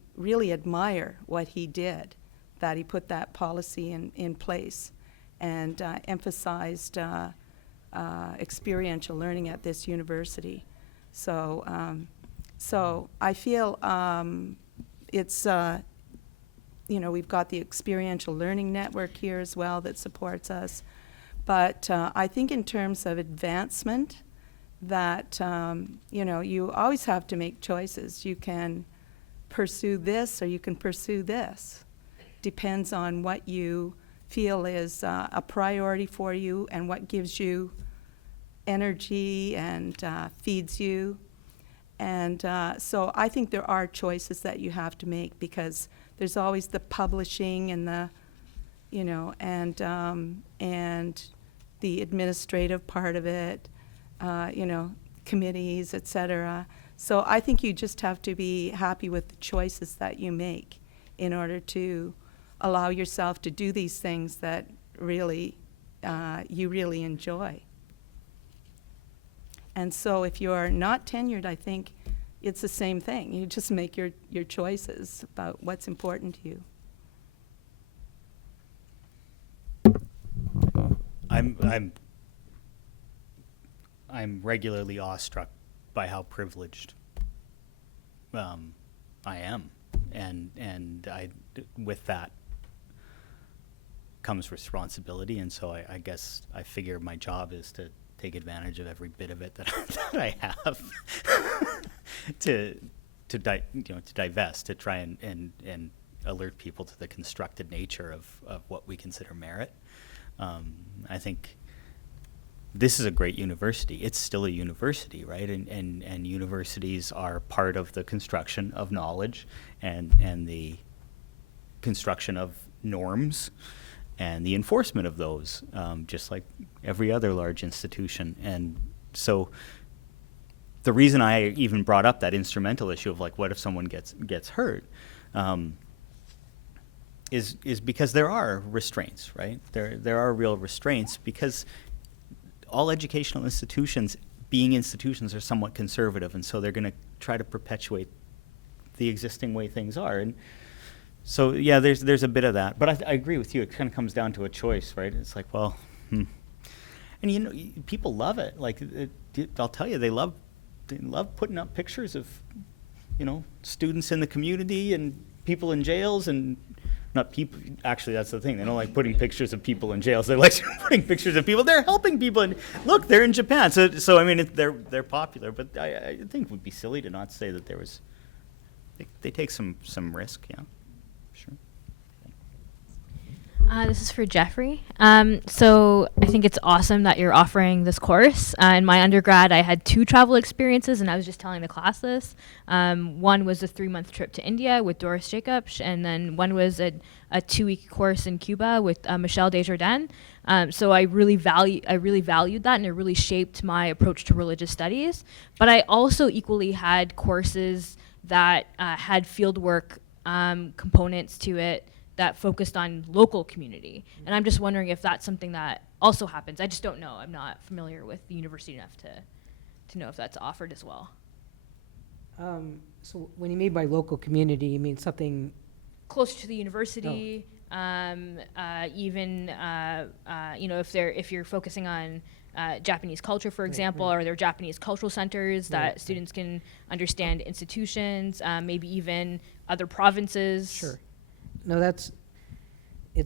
admire what he did, that he put that policy in place and emphasized experiential learning at this university. So I feel it's, we've got the Experiential Learning Network here as well that supports us. But I think in terms of advancement, that, you always have to make choices. You can pursue this or you can pursue this. Depends on what you feel is a priority for you and what gives you energy and feeds you. And so I think there are choices that you have to make, because there's always the publishing and the, and the administrative part of it, committees, et cetera. So I think you just have to be happy with the choices that you make in order to allow yourself to do these things that really, you really enjoy. And so if you're not tenured, I think it's the same thing. You just make your choices about what's important to you. I'm regularly awestruck by how privileged I am, and with that comes responsibility, and so I guess I figure my job is to take advantage of every bit of it that I have to divest, to try and alert people to the constructed nature of what we consider merit. I think this is a great university. It's still a university, right? And universities are part of the construction of knowledge and the construction of norms and the enforcement of those, just like every other large institution. And so the reason I even brought up that instrumental issue of like, what if someone gets hurt, is because there are restraints, right? There are real restraints, because all educational institutions, being institutions, are somewhat conservative, and so they're going to try to perpetuate the existing way things are. And so, yeah, there's a bit of that. But I agree with you. It kind of comes down to a choice, right? It's like, well, and people love it. Like, I'll tell you, they love putting up pictures of, students in the community and people in jails, and not people. Actually, that's the thing. They don't like putting pictures of people in jails. They like putting pictures of people. They're helping people, and look, they're in Japan. So I mean, they're popular. But I think it would be silly to not say that there was. They take some risk, yeah. Sure. This is for Jeffrey. So I think it's awesome that you're offering this course. In my undergrad, I had 2 travel experiences, and I was just telling the class this. One was a 3-month trip to India with Doris Jacobs, and then one was a 2-week course in Cuba with Michelle Desjardins. So I really valued that, and it really shaped my approach to religious studies. But I also equally had courses that had fieldwork components to it that focused on local community. And I'm just wondering if that's something that also happens. I just don't know. I'm not familiar with the university enough to know if that's offered as well. So when you mean by local community, you mean something Close to the university, if you're focusing on Japanese culture, for example, right. or there are Japanese cultural centers that students can understand institutions, maybe even other provinces. Sure. No, it's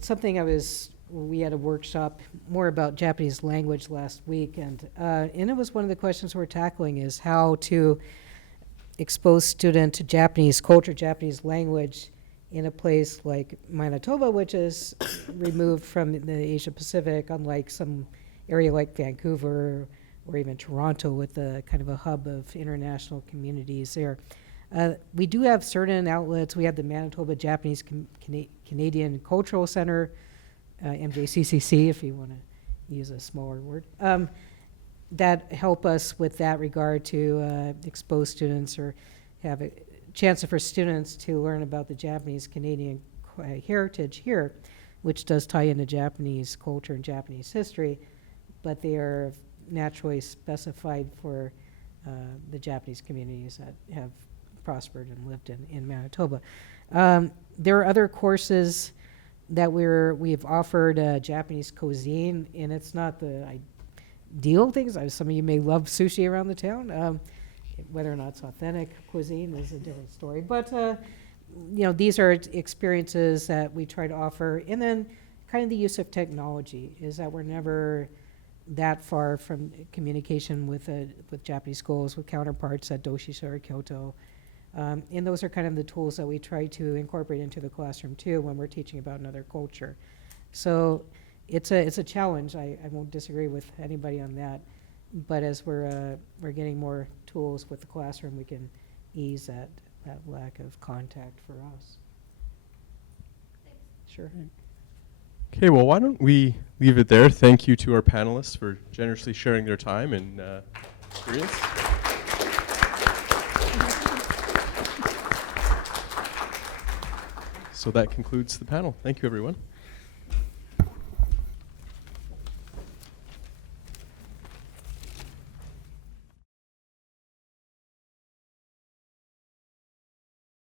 something we had a workshop more about Japanese language last week, and it was one of the questions we're tackling is how to expose students to Japanese culture, Japanese language in a place like Manitoba, which is removed from the Asia Pacific, unlike some area like Vancouver or even Toronto with a kind of a hub of international communities there. We do have certain outlets. We have the Manitoba Japanese Canadian Cultural Center, MJCCC, if you want to use a smaller word, that help us with that regard to expose students or have a chance for students to learn about the Japanese Canadian heritage here, which does tie into Japanese culture and Japanese history, but they are naturally specified for the Japanese communities that have prospered and lived in Manitoba. There are other courses that we've offered Japanese cuisine, and it's not the ideal things. Some of you may love sushi around the town. Whether or not it's authentic cuisine is a different story. But these are experiences that we try to offer. And then kind of the use of technology is that we're never that far from communication with Japanese schools, with counterparts at Doshisha or Kyoto. And those are kind of the tools that we try to incorporate into the classroom too when we're teaching about another culture. So it's a challenge. I won't disagree with anybody on that. But as we're getting more tools with the classroom, we can ease that lack of contact for us. Sure. Okay, well, why don't we leave it there? Thank you to our panelists for generously sharing their time and experience. So that concludes the panel. Thank you, everyone.